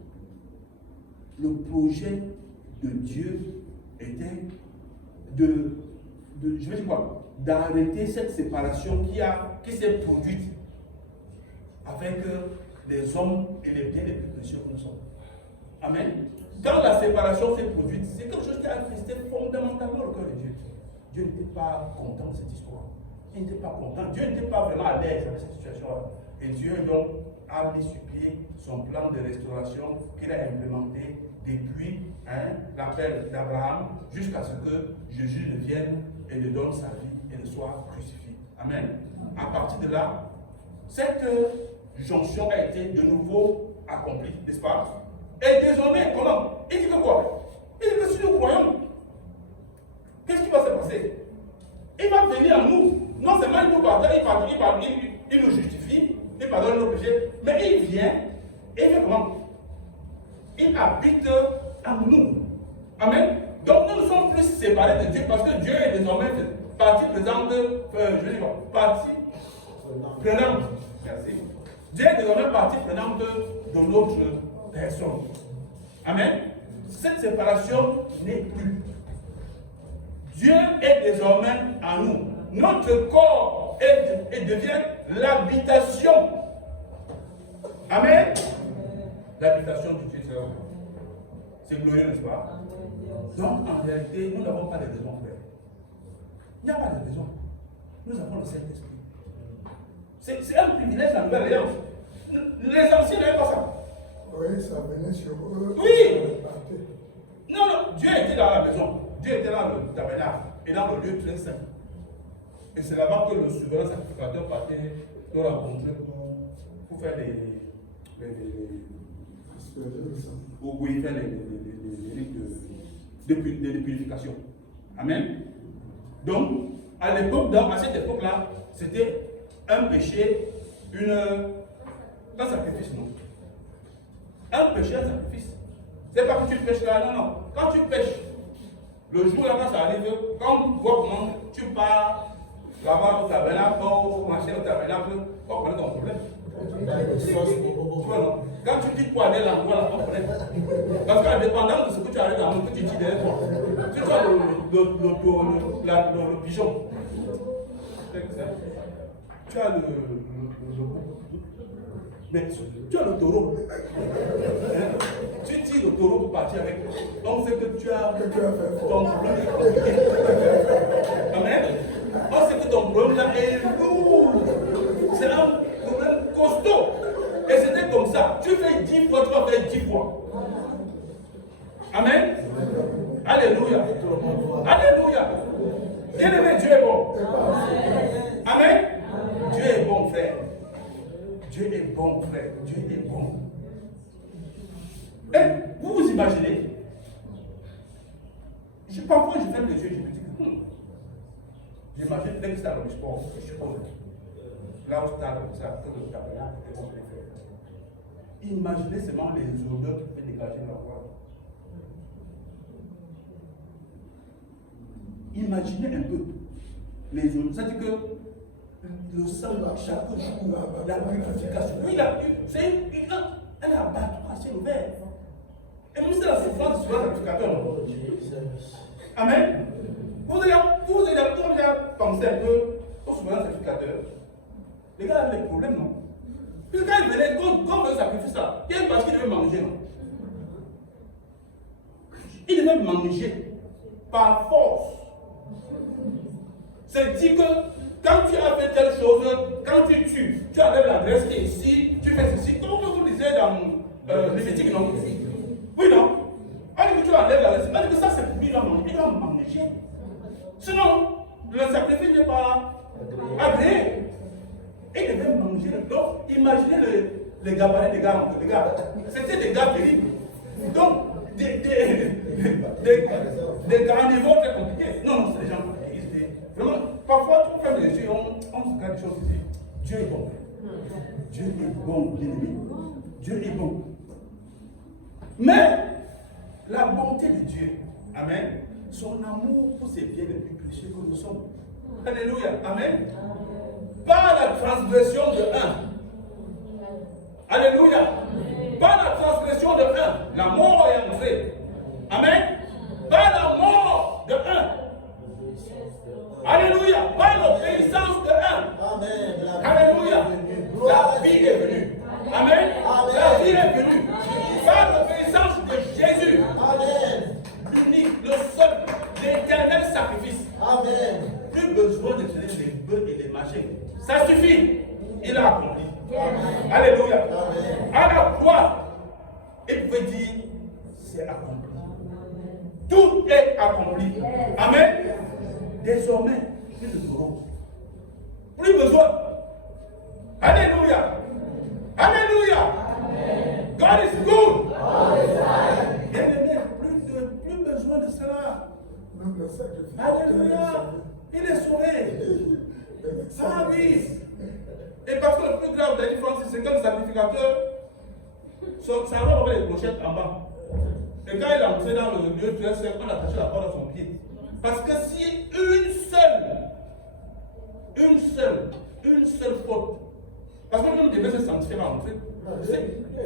le projet de Dieu était je vais dire quoi? D'arrêter cette séparation qui s'est produite avec les hommes et les biens les plus précieux que nous sommes. Amen. Quand la séparation s'est produite, c'est quelque chose qui a attristé fondamentalement le cœur de Dieu. Dieu n'était pas content de cette histoire. Il n'était pas content. Dieu n'était pas vraiment à l'aise avec cette situation-là. Et Dieu donc a mis sur pied son plan de restauration qu'il a implémenté depuis l'appel d'Abraham jusqu'à ce que Jésus ne vienne et ne donne sa vie et ne soit crucifié. Amen. À partir de là, cette jonction a été de nouveau accomplie, n'est-ce pas? Et désormais, comment? Il dit que quoi? Il dit que si nous croyons, qu'est-ce qui va se passer? Il va venir à nous. Non seulement il nous pardonne, il nous justifie, il pardonne nos péchés, mais il vient et il fait comment? Il habite en nous. Amen. Donc nous ne sommes plus séparés de Dieu parce que Dieu est désormais partie présente, je dis pas, partie prenante. Merci. Dieu est désormais partie prenante de notre personne. Amen. Cette séparation n'est plus. Dieu est désormais en nous. Notre corps devient l'habitation. Amen. L'habitation du Dieu. C'est glorieux, n'est-ce pas? Donc, en réalité, nous n'avons pas de raison, frère. Il n'y a pas de raison. Nous avons le Saint-Esprit. C'est un privilège, la nouvelle alliance. Les anciens n'avaient pas ça. Oui, ça venait sur eux. Oui. Non, non, Dieu était dans la maison. Dieu était dans le tabernacle et dans le lieu très saint. Et c'est là-bas que le souverain sacrificateur partait le rencontrer pour faire les rites de purification. Amen. Donc, à l'époque, à cette époque-là, c'était un péché, un sacrifice, non? Un péché, un sacrifice. C'est pas que tu pêches là, non, non. Quand tu pêches, le jour là, quand ça arrive, quand tu vois comment tu pars là-bas au tabernacle, au marché au tabernacle, on connaît ton problème. Tu vois, non? Quand tu dis pour aller à l'endroit là, on connaît. Parce qu'en dépendant de ce que tu arrives dans le que tu dis derrière toi, tu vois le pigeon. Tu as mais tu as le taureau. Tu tires le taureau pour partir avec. Donc c'est que tu as ton problème. Amen. On sait que ton problème là est lourd. C'est un problème costaud. Et c'était comme ça. Tu fais 10 fois, tu vas faire 10 fois. Amen. Alléluia. Alléluia. Bien-aimé, Dieu est bon. Amen. Dieu est bon, frère. Dieu est bon, frère. Dieu est bon. Et vous vous imaginez, parfois je ferme les yeux et je me dis, j'imagine dès que c'est dans le sport, je suppose, là au stade, comme ça, que le tabernacle est bon, imaginez seulement les odeurs qui peuvent dégager la voix. Imaginez un peu les odeurs. C'est-à-dire que le sang, chaque jour, la purification. Oui, c'est un abattoir assez ouvert. Et même c'est la souffrance du sacrificateur. Amen. Vous avez pensé un peu au souverain sacrificateur. Les gars avaient des problèmes, non? Puis quand ils venaient, quand on faisait le sacrifice là, il y a une partie qu'il devait manger, non? Il devait manger par force. C'est dit que quand tu as fait telle chose, quand tu tues, tu enlèves la graisse qui est ici, tu fais ceci. Comme vous disiez dans Lévitique, non? Oui, non? On dit que tu enlèves la graisse. On dit que ça c'est pour lui, il va manger. Sinon, le sacrifice n'est pas agréé. Et il devait manger. Donc, imaginez les gabarits des gars. C'était des gars terribles. Donc, des carnivores très compliqués. Non, c'est des gens qui vraiment. Parfois, tu fermes les yeux, on se regarde des choses ici. Dieu est bon. Dieu est bon, bien-aimé. Dieu est bon. Mais, la bonté de Dieu, amen, son amour pour ses biens les plus précieux que nous sommes. Alléluia, amen. Par la transgression de un. Alléluia. Par la transgression de un, la mort est entrée. Amen. Par la mort de un. Alléluia. Par l'obéissance de un. Amen. Alléluia. La vie est venue. Amen. La vie est venue. Par l'obéissance de Jésus. Amen. L'unique, le seul, l'éternel sacrifice. Amen. Plus besoin de tenir les bœufs et les machins. Ça suffit. Il a accompli. Amen. Alléluia. Amen. À la croix, il pouvait dire, c'est accompli. Tout est accompli. Amen. Désormais, plus de taureau. Plus besoin. Alléluia. Alléluia. Amen. God is good. Bien-aimé, plus besoin de cela. Même le sacrifice. Alléluia. Il est sauvé. Ah oui. Et parce que le plus grave de la différence, c'est que le sacrificateur, ça va avoir les clochettes en bas. Et quand il est entré dans le lieu très saint, on a attaché la corde à son pied. Parce que si une seule faute, parce que l'homme devait se sanctifier avant d'entrer.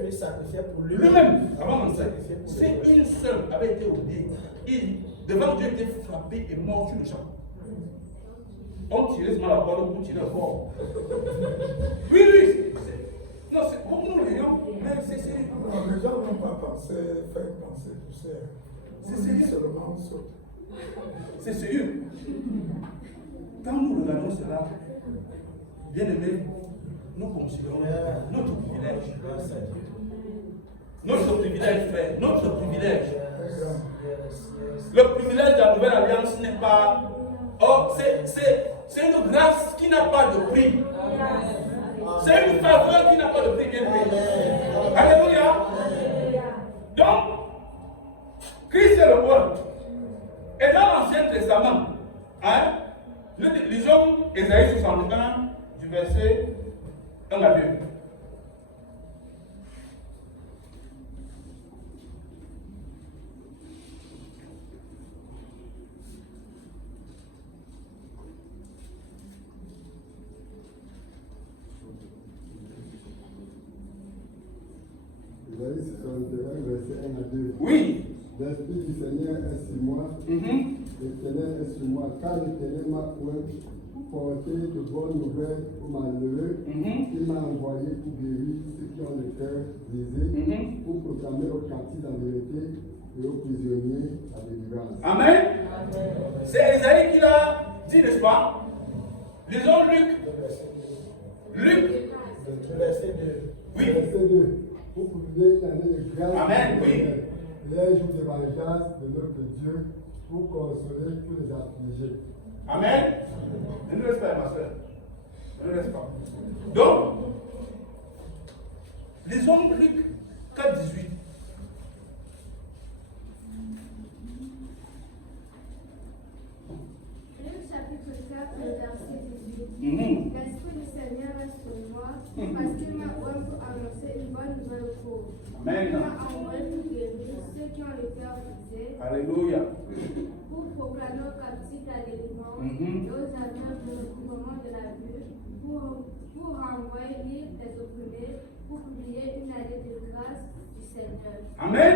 Lui sacrifiait pour Lui-même, avant d'entrer. Si une seule avait été oubliée, devant Dieu était frappé et mort sur le champ. On tirait seulement la corde pour tirer le corps. Oui, oui. Non, c'est comme nous les gens. Mais c'est sérieux. Non, les gens n'ont pas pensé, fait penser tout ça. C'est sérieux. Seulement saute. C'est sérieux. Quand nous regardons cela, bien aimé, nous considérons notre privilège. Notre privilège, frère. Notre privilège. Le privilège de la nouvelle alliance n'est pas. Oh, c'est une grâce qui n'a pas de prix. C'est une faveur qui n'a pas de prix, bien aimé. Alléluia. Donc, Christ est le roi. Et dans l'Ancien Testament, lisons Ésaïe 61, du verset 1 à 2. Ésaïe 61, verset 1 à 2. Oui. L'Esprit du Seigneur est sur moi, l'Éternel est sur moi, car l'Éternel m'a oint pour porter de bonnes nouvelles aux malheureux. Il m'a envoyé pour guérir ceux qui ont le cœur brisé, pour proclamer aux captifs la vérité et aux prisonniers la délivrance. Amen. C'est Ésaïe qui l'a dit, n'est-ce pas? Lisons Luc. Luc. Verset 2. Oui. Verset 2. Pour publier l'année de grâce. Amen, oui. Les jours de vengeance de notre Dieu, pour consoler tous les affligés. Amen. Ne nous laisse pas, ma soeur. Ne nous laisse pas. Donc, lisons Luc 4, 18. Luc chapitre 4, verset 18. L'Esprit du Seigneur est sur moi, parce qu'il m'a oint pour annoncer une bonne nouvelle aux pauvres. Amen. Il m'a envoyé pour guérir ceux qui ont le cœur brisé, Alléluia. pour proclamer aux captifs la délivrance et aux aveugles le recouvrement de la vue, pour renvoyer libre les opprimés, pour publier une année de grâce du Seigneur. Amen.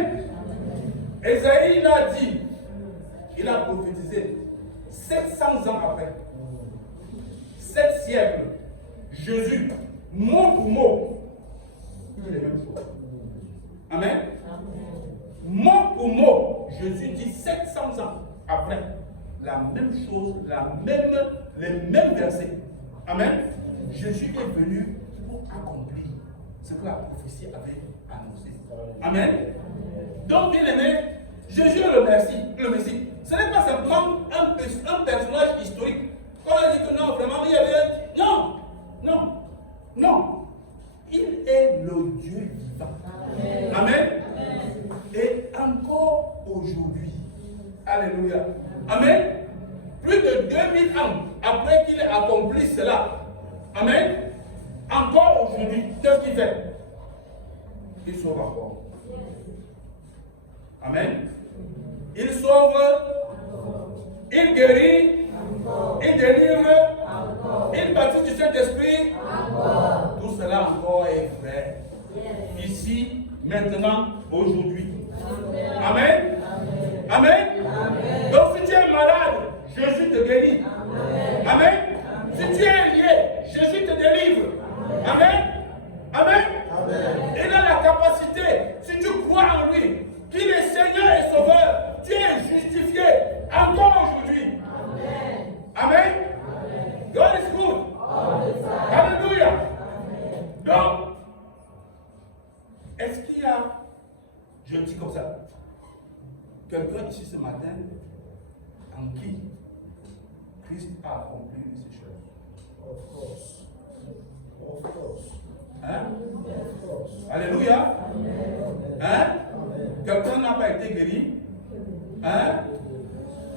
Ésaïe l'a dit. Il a prophétisé 700 ans après. 7 siècles. Jésus, mot pour mot, dit les mêmes choses. Amen. Mot pour mot, Jésus dit 700 ans après la même chose, les mêmes versets. Amen. Jésus est venu pour accomplir ce que la prophétie avait annoncé. Amen. Donc, bien aimé, Jésus est le Messie. Ce n'est pas simplement un personnage historique. Quand on dit que non, vraiment, il y avait. Non. Il est le Dieu vivant. Amen. Et encore aujourd'hui. Alléluia. Amen. Plus de 2000 ans après qu'il ait accompli cela. Amen. Encore aujourd'hui, qu'est-ce qu'il fait? Il sauve encore. Amen. Il sauve, il guérit, il délivre, il baptise du Saint-Esprit. Tout cela encore est vrai. Ici, maintenant, aujourd'hui. Amen. Amen. Donc si tu es malade, Jésus te guérit. Amen. Si tu es lié, Jésus te délivre. Amen. Amen. Il a la capacité, si tu crois en lui, qu'il est Seigneur et Sauveur, tu es justifié encore aujourd'hui. Amen. God is good. Alléluia. Donc, est-ce qu'il y a, je le dis comme ça, quelqu'un ici ce matin en qui Christ a accompli ces choses? Of course. Hein? Alléluia. Hein? Quelqu'un n'a pas été guéri? Hein?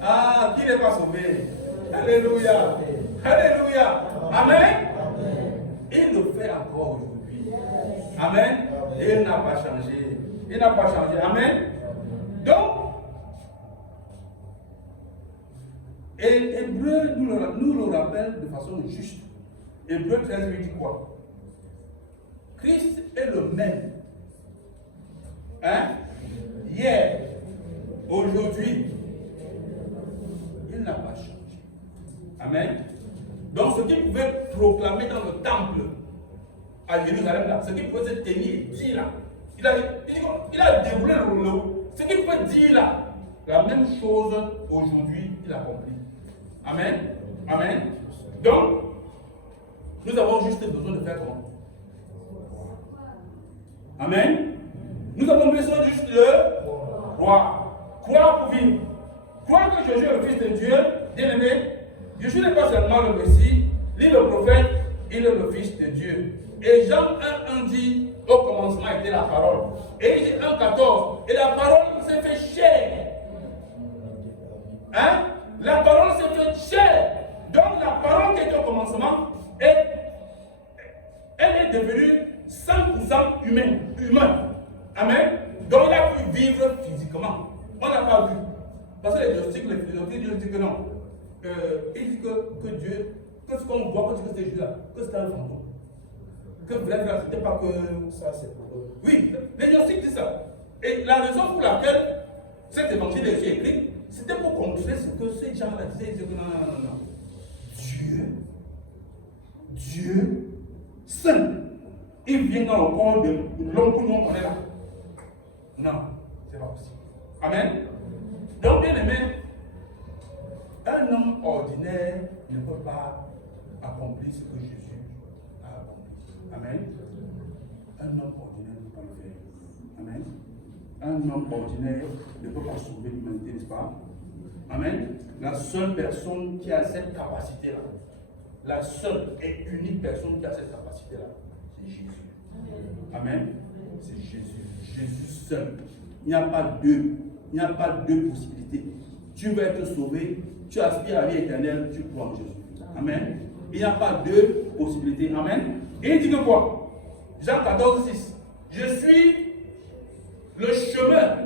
Ah, qui n'est pas sauvé? Alléluia. Alléluia. Amen. Il le fait encore aujourd'hui. Amen. Et il n'a pas changé. Il n'a pas changé. Amen. Donc, et Hébreu nous le rappelle de façon juste. Hébreu 13 lui dit quoi? Christ est le même. Hein? Hier, aujourd'hui, il n'a pas changé. Amen. Donc ce qu'il pouvait proclamer dans le temple à Jérusalem, là, ce qu'il pouvait se tenir, dire là, il a déroulé le rouleau. Ce qu'il pouvait dire là, la même chose aujourd'hui, il accomplit. Amen. Amen. Donc, nous avons juste besoin de faire comment? Amen. Nous avons besoin juste de croire. Croire pour vivre. Croire que Jésus est le Fils de Dieu, bien-aimé. Jésus n'est pas seulement le Messie, ni le prophète, il est le Fils de Dieu. Et Jean 1,1 dit, au commencement était la parole. Et il dit 1,14, et la parole s'est fait chair. Hein? La parole s'est fait chair. Donc la parole qui était au commencement, elle est devenue 100% humain. Amen. Donc il a pu vivre physiquement. On n'a pas vu. Parce que les gnostiques, les philosophes, Dieu dit que non. Il dit que Dieu, que ce qu'on voit, que c'était Jésus là, que c'était un fantôme. Que vraiment, c'était pas que ça, c'est pour eux. Oui, les gnostiques disent ça. Et la raison pour laquelle cet évangile est écrit, c'était pour contrer ce que ces gens-là disaient. Ils disaient que non. Dieu, saint, il vient dans le corps de l'homme que nous on est là. Non, c'est pas possible. Amen. Donc, bien aimé, un homme ordinaire ne peut pas accomplir ce que Jésus a accompli. Amen. Un homme ordinaire ne peut pas le faire. Amen. Un homme ordinaire ne peut pas sauver l'humanité, n'est-ce pas? Amen. La seule personne qui a cette capacité-là, la seule et unique personne qui a cette capacité-là, c'est Jésus. Amen. C'est Jésus. Jésus seul. Il n'y a pas deux. Il n'y a pas deux possibilités. Tu veux être sauvé, tu aspires à la vie éternelle, tu crois en Jésus. Amen. Il n'y a pas deux possibilités. Amen. Et il dit que quoi? Jean 14, 6. Je suis le chemin,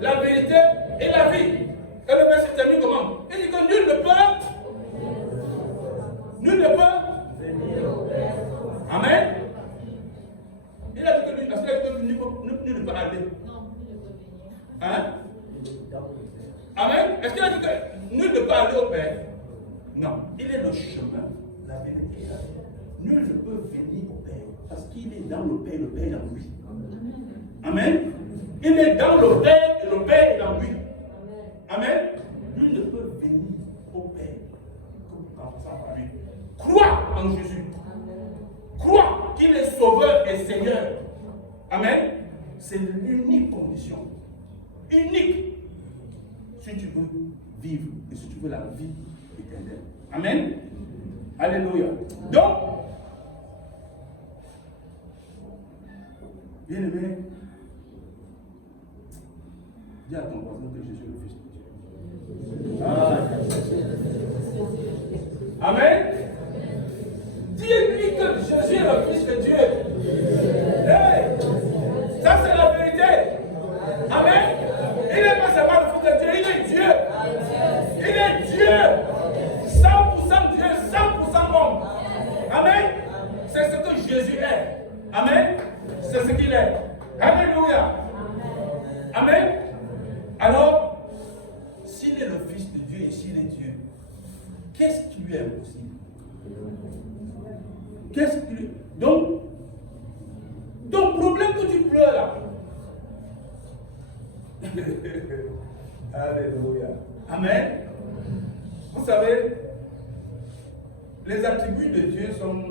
la vérité et la vie. Et le verset termine comment? Il dit que nul ne peut. Amen. Il a dit que nul ne peut aller. Non, il ne peut venir. Hein? Amen. Est-ce qu'il a dit que nul ne peut aller au Père? Non. Il est le chemin, la vérité et la vie. Nul ne peut venir au Père parce qu'il est dans le Père est en lui. Amen. Il est dans le Père et le Père est en lui. Amen. Nul ne peut venir au Père que en passant par lui. Crois en Jésus. Crois qu'il est sauveur et Seigneur. Amen. C'est l'unique condition. Unique. Si tu veux vivre et si tu veux la vie éternelle. Amen. Alléluia. Donc, bien aimé, dis à ton voisin que Jésus est le Fils de Dieu. Amen. Dis-lui que Jésus est le Fils de Dieu. Hey, ça c'est la vérité. Amen. Il n'est pas seulement le Fils de Dieu, il est Dieu. Il est Dieu. 100% Dieu, 100% homme. Amen. C'est ce que Jésus est. Amen. C'est ce qu'il est. Alléluia. Amen. Alors, s'il est le Fils de Dieu et s'il est Dieu, qu'est-ce qui lui est impossible? Qu'est-ce qui lui... Donc, ton problème que tu pleures là. Alléluia. Amen. Vous savez, les attributs de Dieu sont...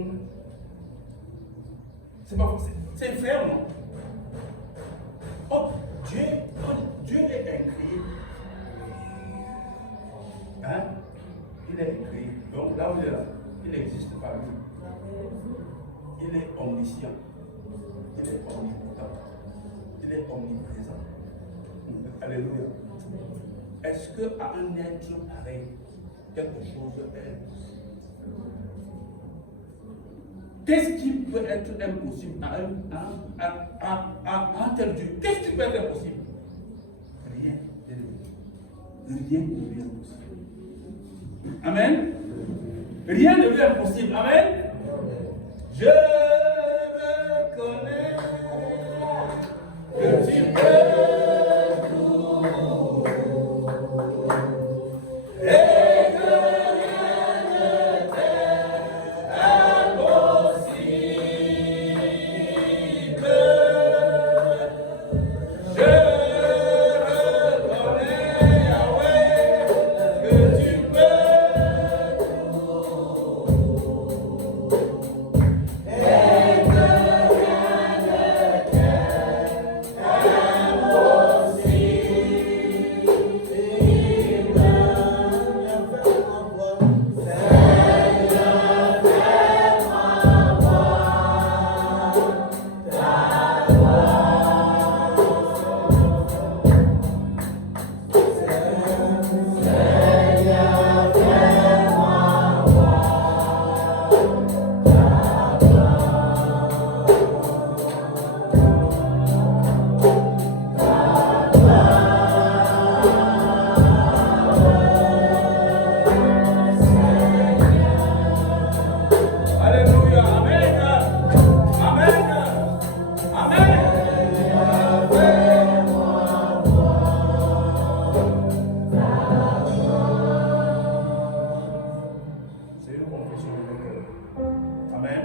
C'est pas possible. C'est frère, non? Oh, Dieu est incréé. Hein? Il est incréé. Donc là où il est là, il existe par lui. Il est omniscient. il est omnipotent. Il est omniprésent. Alléluia. Est-ce qu'à un être pareil, quelque chose est impossible? Qu'est-ce qui peut être impossible à un tel Dieu? Qu'est-ce qui peut être impossible? Rien. Rien ne lui est impossible. Amen. Rien ne lui est impossible. Amen. Je reconnais que tu peux tout et que rien ne t'est impossible. Je reconnais, Yahweh, que tu peux Alléluia, Amen, Amen, Amen. C'est une confession de cœur. Amen.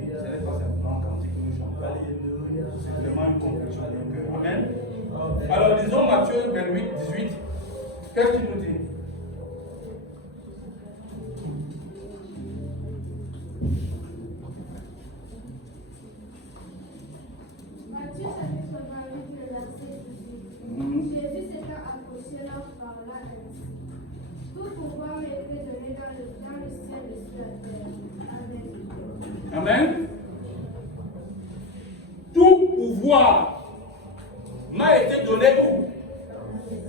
Ce n'est pas simplement quand que nous chantons. C'est vraiment une confession de cœur. Amen. Alors lisons Matthieu 28, 18. Qu'est-ce qu'il nous dit? Matthieu chapitre 28, le verset 18. Jésus s'étant approché leur parla ainsi. Tout pouvoir m'est été donné dans le ciel et sur la terre. Amen. Amen. Tout pouvoir m'a été donné où?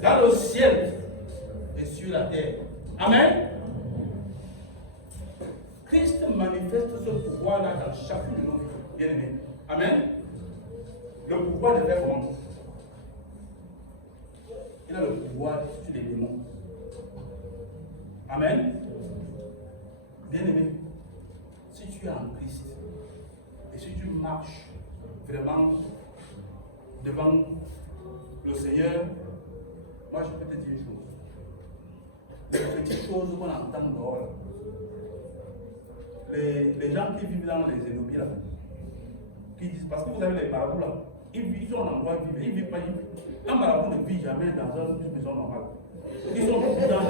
Dans le ciel et sur la terre. Amen. Christ manifeste ce pouvoir-là dans chacune de nos vies. Bien-aimés. Amen. Le pouvoir de faire comment? Il a le pouvoir sur les démons. Amen. Bien-aimé, si tu es en Christ et si tu marches vraiment devant le Seigneur, moi je peux te dire une chose. Les petites choses qu'on entend dehors, les gens qui vivent dans les énopies là, qui disent, parce que vous avez les marabouts là, ils ont un endroit où ils vivent pas. Un marabout ne vit jamais dans une maison normale. Ils sont dans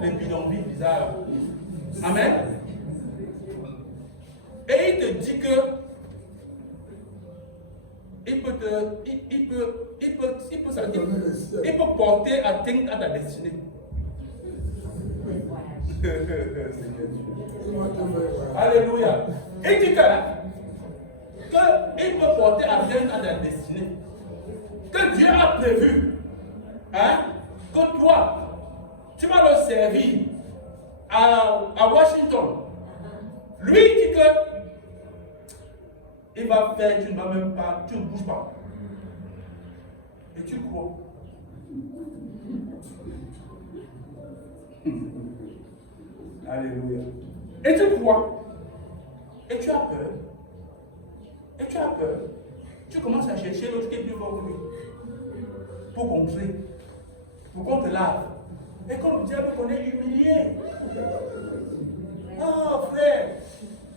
les bidonvilles bizarres. Amen. Et il te dit que il peut porter atteinte à ta destinée. Alléluia. Il dit qu'il peut porter atteinte à ta destinée. Que Dieu a prévu, hein, que toi, tu vas le servir à Washington. Lui il dit que il va faire, tu ne vas même pas, tu ne bouges pas. Et tu crois. Alléluia. Et tu crois. Et tu as peur. Et tu as peur. Tu commences à chercher l'autre qui est plus fort que lui. Pour contrer. Pour qu'on te lave. Et quand le diable qu'on est humilié. Ah frère.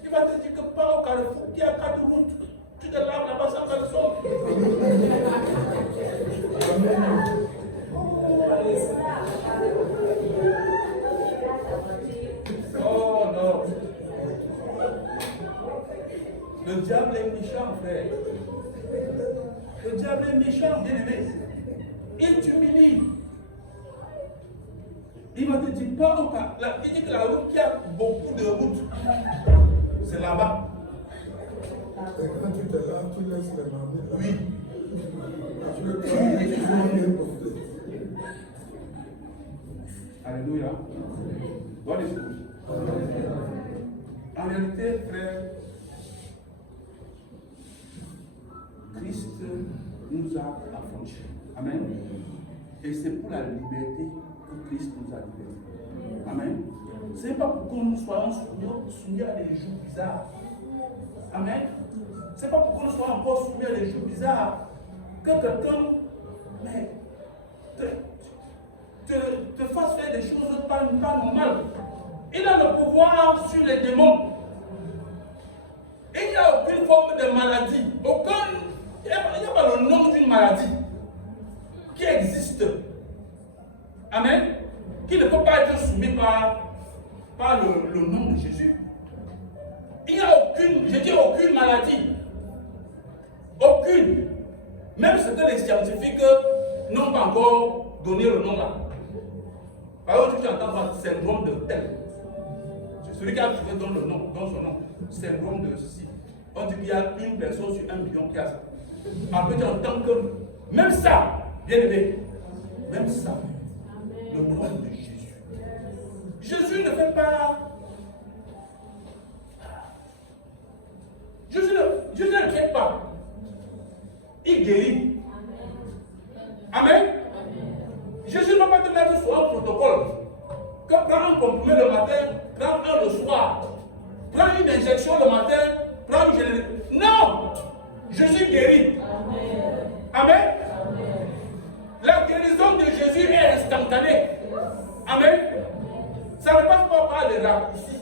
Il va te dire que pas au carrefour, il y a 4 routes. Tu te laves là-bas sans caleçon. Oh non. Le diable est méchant, frère. Le diable est méchant, bien aimé. Il t'humilie. Il va te dire pas au carrefour. Il dit que la route qui a beaucoup de routes, c'est là-bas. Et quand tu te laves, tu laisses les mamies là. Oui. Parce que toi, tu vas bien porter. Alléluia. God is good. En réalité, frère, Christ nous a affranchis. Amen. Et c'est pour la liberté que Christ nous a libérés. Amen. Ce n'est pas pour que nous soyons soumis à des jours bizarres. Amen. Ce n'est pas pour que nous soyons encore soumis à des jours bizarres. Que quelqu'un te fasse faire des choses pas normales. Il a le pouvoir sur les démons. Il n'y a aucune forme de maladie. Il n'y a pas le nom d'une maladie qui existe. Amen. Qui ne peut pas être soumis par le nom de Jésus. Il n'y a aucune maladie. Aucune. Même ce que les scientifiques n'ont pas encore donné le nom là. Par exemple, tu entends par syndrome de tel. C'est celui qui a trouvé dans son nom. Syndrome de ceci. On dit qu'il y a une personne sur 1 million qui a ça. Après, tu entends que même ça, bien aimé, même ça, le nom de Jésus. Jésus ne fait pas. Jésus ne fait pas. Il guérit. Amen. Jésus ne va pas te mettre sur un protocole. Que prends un comprimé le matin, prends un le soir. Prends une injection le matin, prends une générale. Non! Jésus guérit. Amen. La guérison de Jésus est instantanée. Amen. Ça ne passe pas par les raccourcis.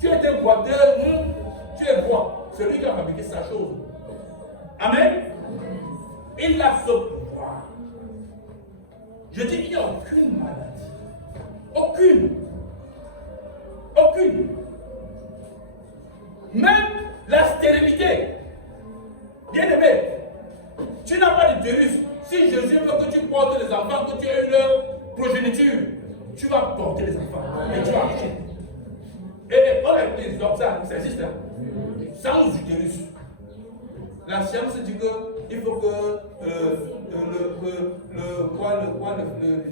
Tu es un boiteur, tu es bois. Celui qui a fabriqué sa chose. Amen. Il a ce pouvoir. Je dis qu'il n'y a aucune maladie. Aucune. Aucune. Même la stérilité. Bien aimé, tu n'as pas d'utérus. Si Jésus veut que tu portes les enfants, que tu aies une progéniture, tu vas porter les enfants et tu vas accoucher. Et on est comme ça existe. Hein? Sans utérus. La science dit qu'il faut que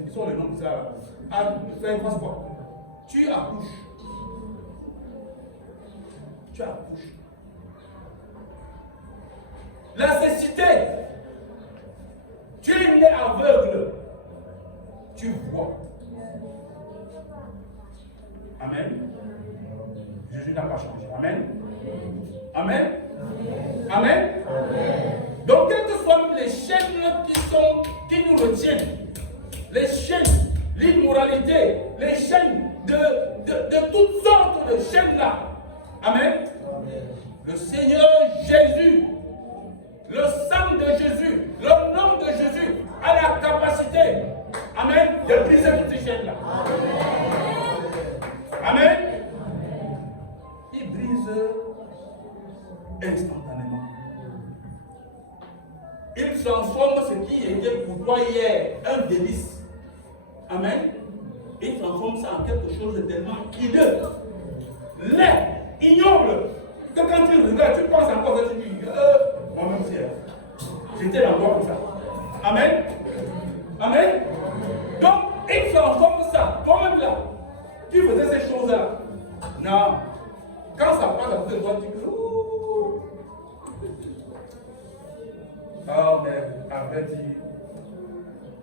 ils sont les noms de ça. Faire quoi? Tu accouches. Tu accouches. La cécité. Tu es né aveugle. Tu vois. Amen. Jésus n'a pas changé. Amen. Amen. Amen. Donc, quelles que soient les chaînes qui nous retiennent, les chaînes, l'immoralité, les chaînes de toutes sortes de chaînes là. Amen. Le Seigneur Jésus, le sang de Jésus, le nom de Jésus a la capacité, amen, de briser toutes ces chaînes là. Amen. Il brise instantanément. Il transforme ce qui était pour toi hier un délice. Amen. Il transforme ça en quelque chose de tellement hideux, laid, ignoble, que quand tu regardes, tu penses encore que tu dis, moi-même j'étais dans le comme ça. Amen. Amen. Donc, il transforme ça. Toi-même là, tu faisais ces choses-là. Non. Quand ça passe à côté de toi, tu dis, ouh. Oh, mais après,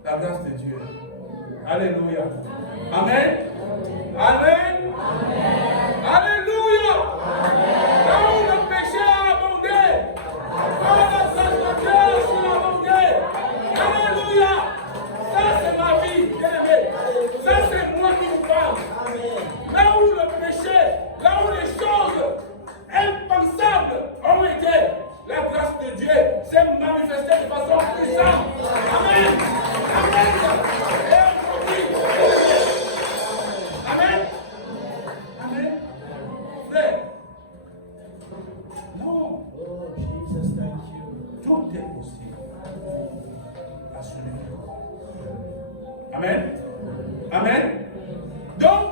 la grâce de Dieu. Alléluia. Amen. Amen. Alléluia. Là où le péché a abondé, là où la transgression a abondé. Alléluia. Ça, c'est ma vie, bien-aimé. Ça, c'est moi qui vous parle. Là où le péché, là où les choses impensables ont été, la grâce de Dieu s'est manifestée de façon puissante. Amen. Amen. Amen. Amen. Frère. Non. Oh, Jesus, thank you. Tout est possible à celui. Amen. Amen. Donc,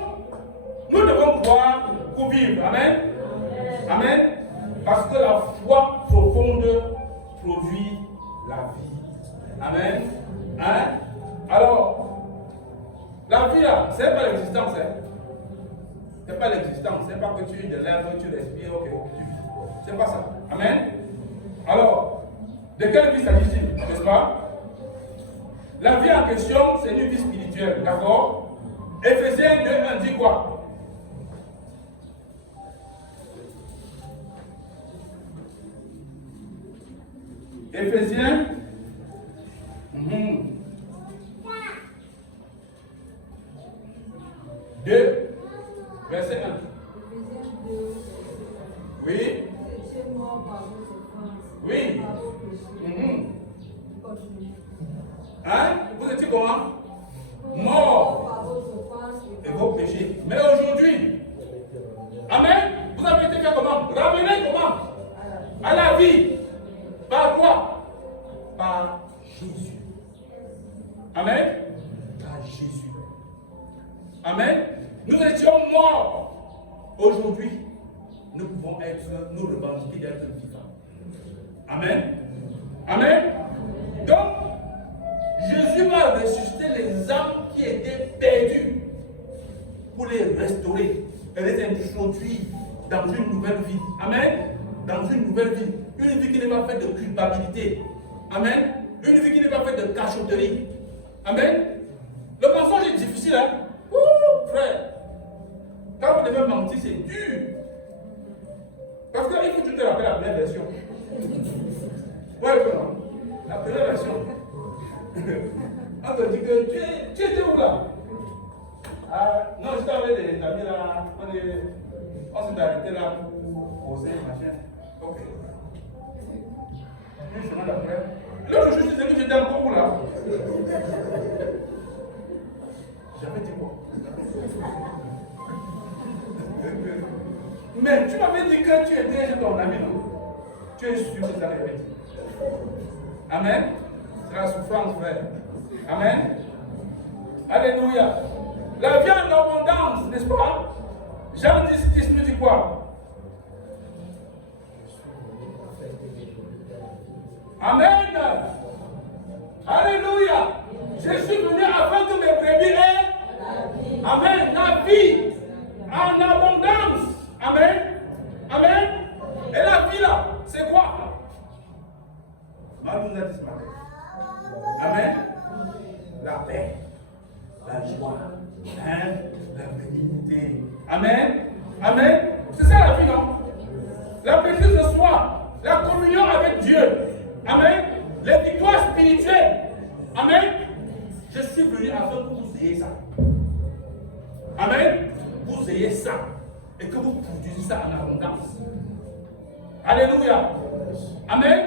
nous devons croire pour vivre. Amen. Amen. Parce que la foi profonde produit la vie. Amen. Hein? Alors, la vie là, c'est pas l'existence. Hein? C'est pas l'existence. C'est pas que tu es de l'air, que tu respires, ok, tu vis. C'est pas ça. Amen. Alors, de quelle vie s'agit-il, n'est-ce pas? La vie en question, c'est une vie spirituelle, d'accord? Éphésiens 2:1 dit quoi? Éphésiens 2, verset 1. Oui. Oui. Hein? Vous étiez comment? Mort et vos péchés. Mais aujourd'hui, amen, vous avez été fait comment? Ramené comment? À la vie. Par quoi? Par Jésus. Amen. Par Jésus. Amen. Nous étions morts. Aujourd'hui, nous pouvons nous revendiquer d'être vivants. Amen. Amen. Donc, Jésus va ressusciter les âmes qui étaient perdues pour les restaurer et les introduire dans une nouvelle vie. Amen. Dans une nouvelle vie. Une vie qui n'est pas faite de culpabilité. Amen. Une vie qui n'est pas faite de cachotterie. Amen. Le mensonge est difficile, hein? Ouh, frère. Quand vous devez mentir, c'est dur. Parce qu'il faut que tu te rappelles la première version. Ouais, non. La première version. On te dit que tu étais où là? Ah, non, j'étais avec des amis là. On s'est arrêté là pour poser, machin. Ok. Une semaine après. L'autre jour, je j'étais encore où là? J'avais dit quoi? Mais tu m'avais dit que tu étais chez ton ami, non? Tu es sûr que ça répète. Amen. C'est la souffrance, frère. Amen. Alléluia. La vie en abondance, n'est-ce pas? Jean 10 nous dit quoi? Amen. Alléluia. Je suis venu afin que mes brebis aient, amen, la vie en abondance. Amen. Amen. Et la vie là, c'est quoi? Marie nous a dit ce matin. Amen. La paix, la joie, hein? La bénignité. Amen. Amen. C'est ça la vie, non? La maîtrise de soi, la communion avec Dieu. Amen. Les victoires spirituelles. Amen. Je suis venu afin que vous ayez ça. Amen. Vous ayez ça. Et que vous produisez ça en abondance. Alléluia. Amen.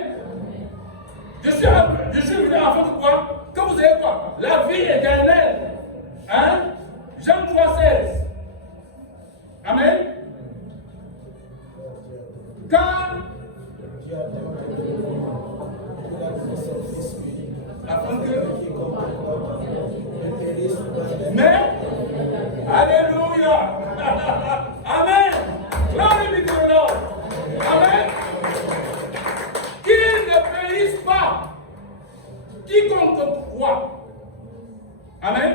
Je suis venu afin de quoi? Que vous ayez quoi? La vie éternelle. Hein? Jean 3,16. Amen. Car afin que mais alléluia. Amen. Glory be to the Lord. Amen. Qu'il ne périsse pas. Quiconque croit. Amen.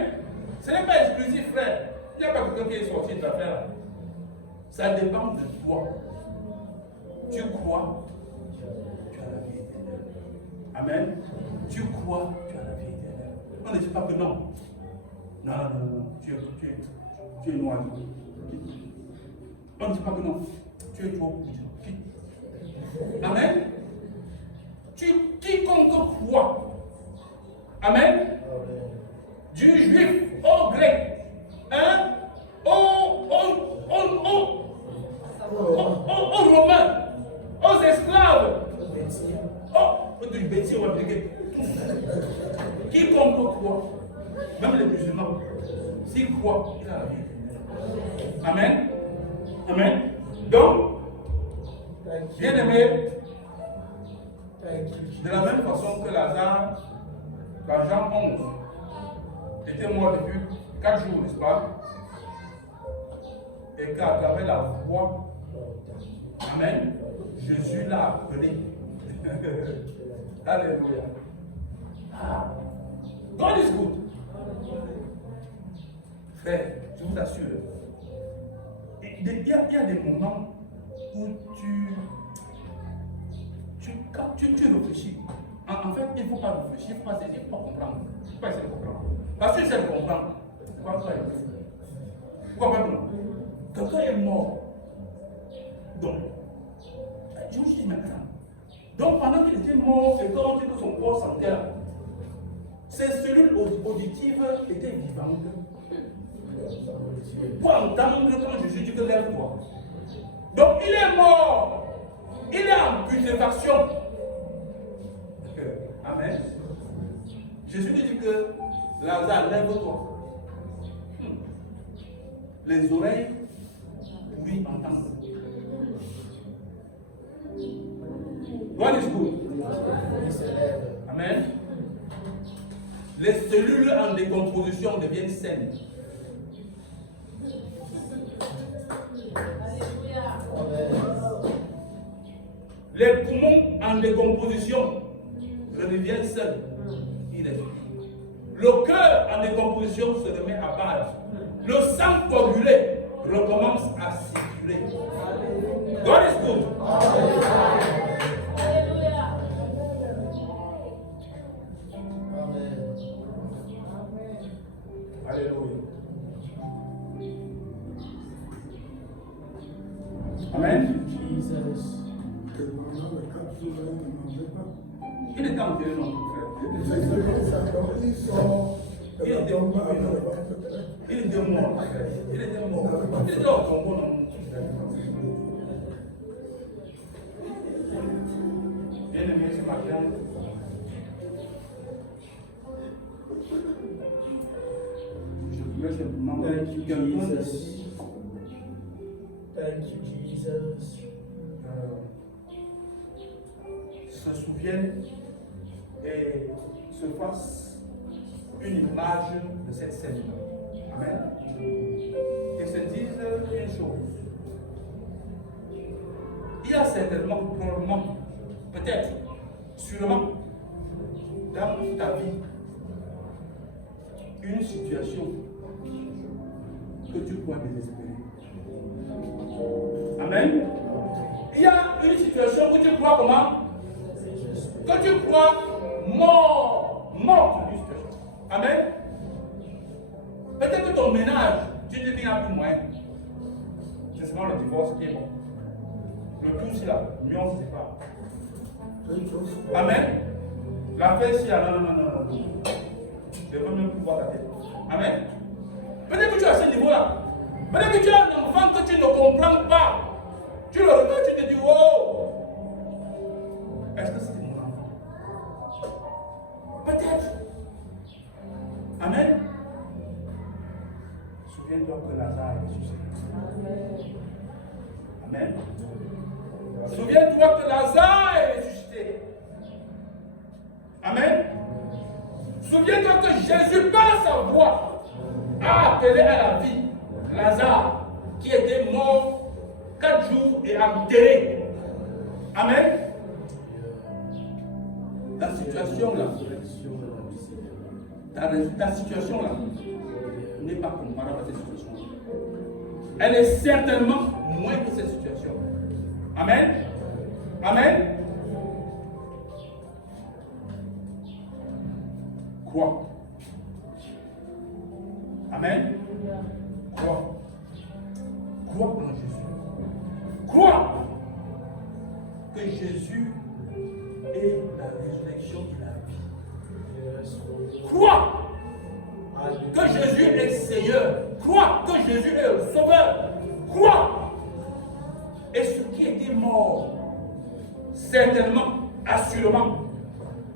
Ce n'est pas exclusif, frère. Il n'y a pas quelqu'un qui est sorti de l'affaire. Ça dépend de toi. Tu crois, tu as la vie éternelle. Amen. Tu crois, tu as la vie éternelle. On ne dit pas que non. Non, tu es noir. On ne dit pas que non. Tu es trop. Amen. Quiconque croit. Amen. Du juif au grec. Hein? Aux romains. Aux esclaves. Du bêtisier, on va appliquer. Quiconque croit. Même les musulmans. S'ils croient, il a la vie. Amen. Amen. Donc, bien aimé, de la même façon que Lazare, dans Jean 11, était mort depuis 4 jours, n'est-ce pas? Et qu'à travers la foi Amen. Jésus l'a appelé. Alléluia. God is good. Frère, je vous assure, il y a des moments où quand tu réfléchis. En fait, il ne faut pas réfléchir, il ne faut pas comprendre. Il ne faut pas essayer de comprendre. Parce que tu essaies de comprendre, tu vas pas aider. Pourquoi pas? Quelqu'un est mort. Donc, je me suis dit, mais attends. Donc, pendant qu'il était mort, et quand on dit que son corps s'enterre, ses cellules auditives étaient vivantes. Pour entendre quand Jésus dit que lève-toi. Donc, il est mort. Il est en putréfaction. Amen. Jésus dit que Lazare, lève-toi. Les oreilles, oui, entendent. God is good. Amen. Les cellules en décomposition deviennent saines. Les poumons en décomposition redeviennent sains. Le cœur en décomposition se remet à battre. Le sang coagulé recommence à circuler. God is good. Alléluia. Amen. Jesus. Que pendant le capsule, il ne mangeait pas. Il était enterré dans notre frère. Il sort de la tombe avec le ventre plein. Il était mort. Il était mort. Il était au tombeau dans mon frère. Bien-aimé, ce matin, je voulais simplement Thank you, quelqu'un Jesus. Thank you, Jesus. se souvienne et se fasse une image de cette scène. Amen. Et se dise une chose. Il y a certainement, probablement, peut-être, sûrement, dans ta vie, une situation que tu crois désespérer. Amen. Il y a une situation où tu crois comment? Que tu crois mort d'une situation. Amen. Peut-être que ton ménage, tu dis qu'il n'y a plus moyen. C'est seulement le divorce qui est bon. Le tout, c'est la nuance, c'est pas. Amen. La paix, si, non. Je ne veux même plus voir ta tête. Amen. Peut-être que tu es à ce niveau-là. Peut-être que tu as un enfant que tu ne comprends pas. Tu le regardes, tu te dis, oh, est-ce que c'est mon enfant? Peut-être. Amen. Souviens-toi que Lazare est ressuscité. Amen. Souviens-toi que Lazare est ressuscité. Amen. Souviens-toi que Jésus, par sa voix, a appelé à la vie Lazare, qui était mort 4 jours et enterré. Amen. Ta situation là, ta situation là, n'est pas comparable à cette situation. Elle est certainement moins que cette situation. Amen. Amen. Crois. Amen. Crois. Crois en Jésus. Crois que Jésus est la résurrection de la vie. Crois que Jésus est Seigneur. Crois que Jésus est le Sauveur. Crois. Et ce qui était mort, certainement, assurément,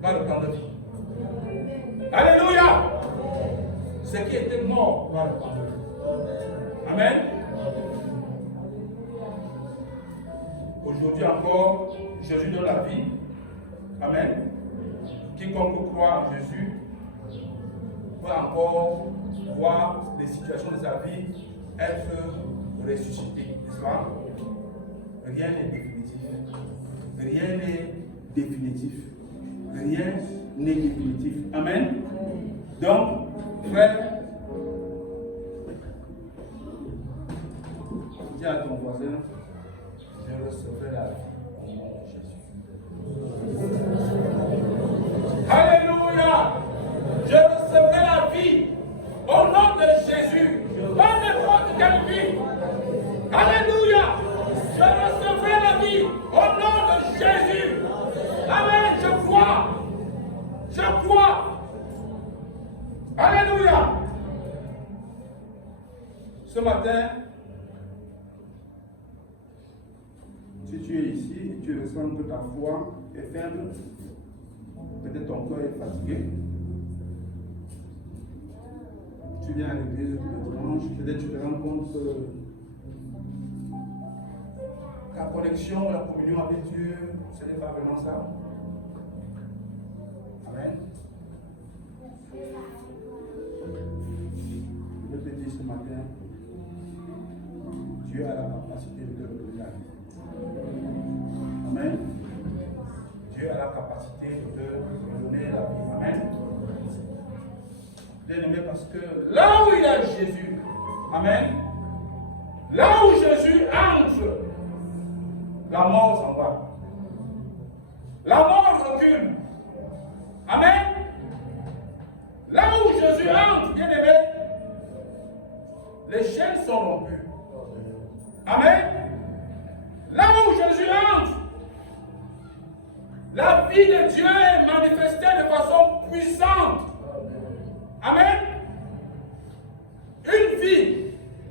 va le prendre vie. Alléluia. Ce qui était mort va le prendre vie. Amen. Aujourd'hui encore, Jésus donne la vie. Amen. Quiconque croit en Jésus peut encore voir les situations de sa vie être ressuscitées. N'est-ce pas? rien n'est définitif. Rien n'est définitif. Rien n'est définitif. Amen. Donc, frère, dis à ton voisin, je recevrai la vie au nom de Jésus. Alléluia. Je recevrai la vie au nom de Jésus. Pas n'importe quelle vie. Alléluia. Je recevrai la vie au nom de Jésus. Amen. Je crois. Je crois. Alléluia. Ce matin, si tu es ici et tu ressens que ta foi est faible, peut-être ton corps est fatigué, tu viens à l'église tous les dimanches, peut-être tu te rends compte que la connexion, la communion avec Dieu, ce n'est pas vraiment ça. Amen. Je te dis ce matin, Dieu a la capacité de te redonner la vie. Amen. Dieu a la capacité de te redonner la vie. Amen. Bien aimé, parce que là où il y a Jésus, amen, là où Jésus entre, la mort s'en va. La mort recule. Amen. Là où Jésus entre, bien aimé, les chaînes sont rompues. Amen. Là où Jésus entre, la vie de Dieu est manifestée de façon puissante. Amen. Une vie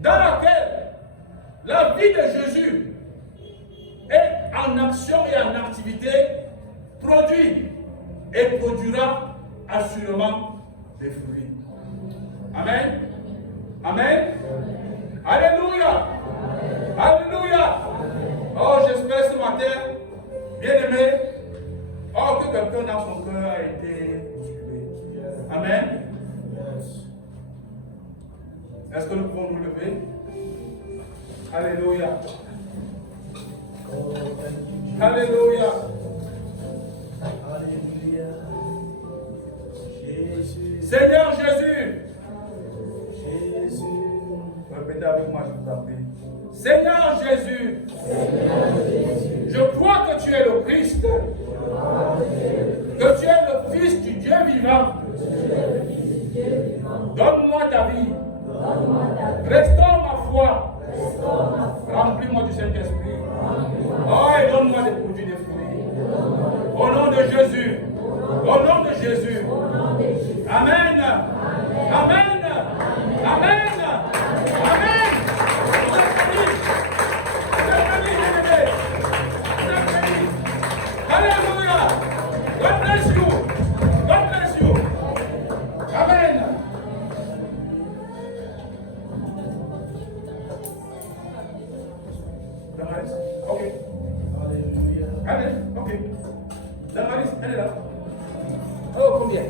dans laquelle la vie de Jésus est en action et en activité produit et produira assurément des fruits. Amen. Amen. Alléluia. Alléluia. Oh, j'espère ce matin, bien aimé, oh, que quelqu'un dans son cœur a été bousculé. Amen. Est-ce que nous pouvons nous lever? Alléluia. Alléluia. Alléluia. Jésus. Seigneur Jésus. Jésus. Répétez avec moi, je vous en prie. Seigneur Jésus. Je crois que tu es le Christ. Que tu es le Fils du Dieu vivant. Donne-moi ta vie. Restaure ma foi. Remplis-moi du Saint-Esprit. Oh, et donne-moi des produits, des fruits. Au nom de Jésus. Au nom de Jésus. Amen. Amen. Amen. Amen. Vous êtes bénis. Vous êtes bénis, bien-aimés. Vous êtes bénis. Alléluia. God bless you. God bless you. Amen. Damaris, ok. Alléluia. Allez, ok. Damaris, elle est là. Oh, combien?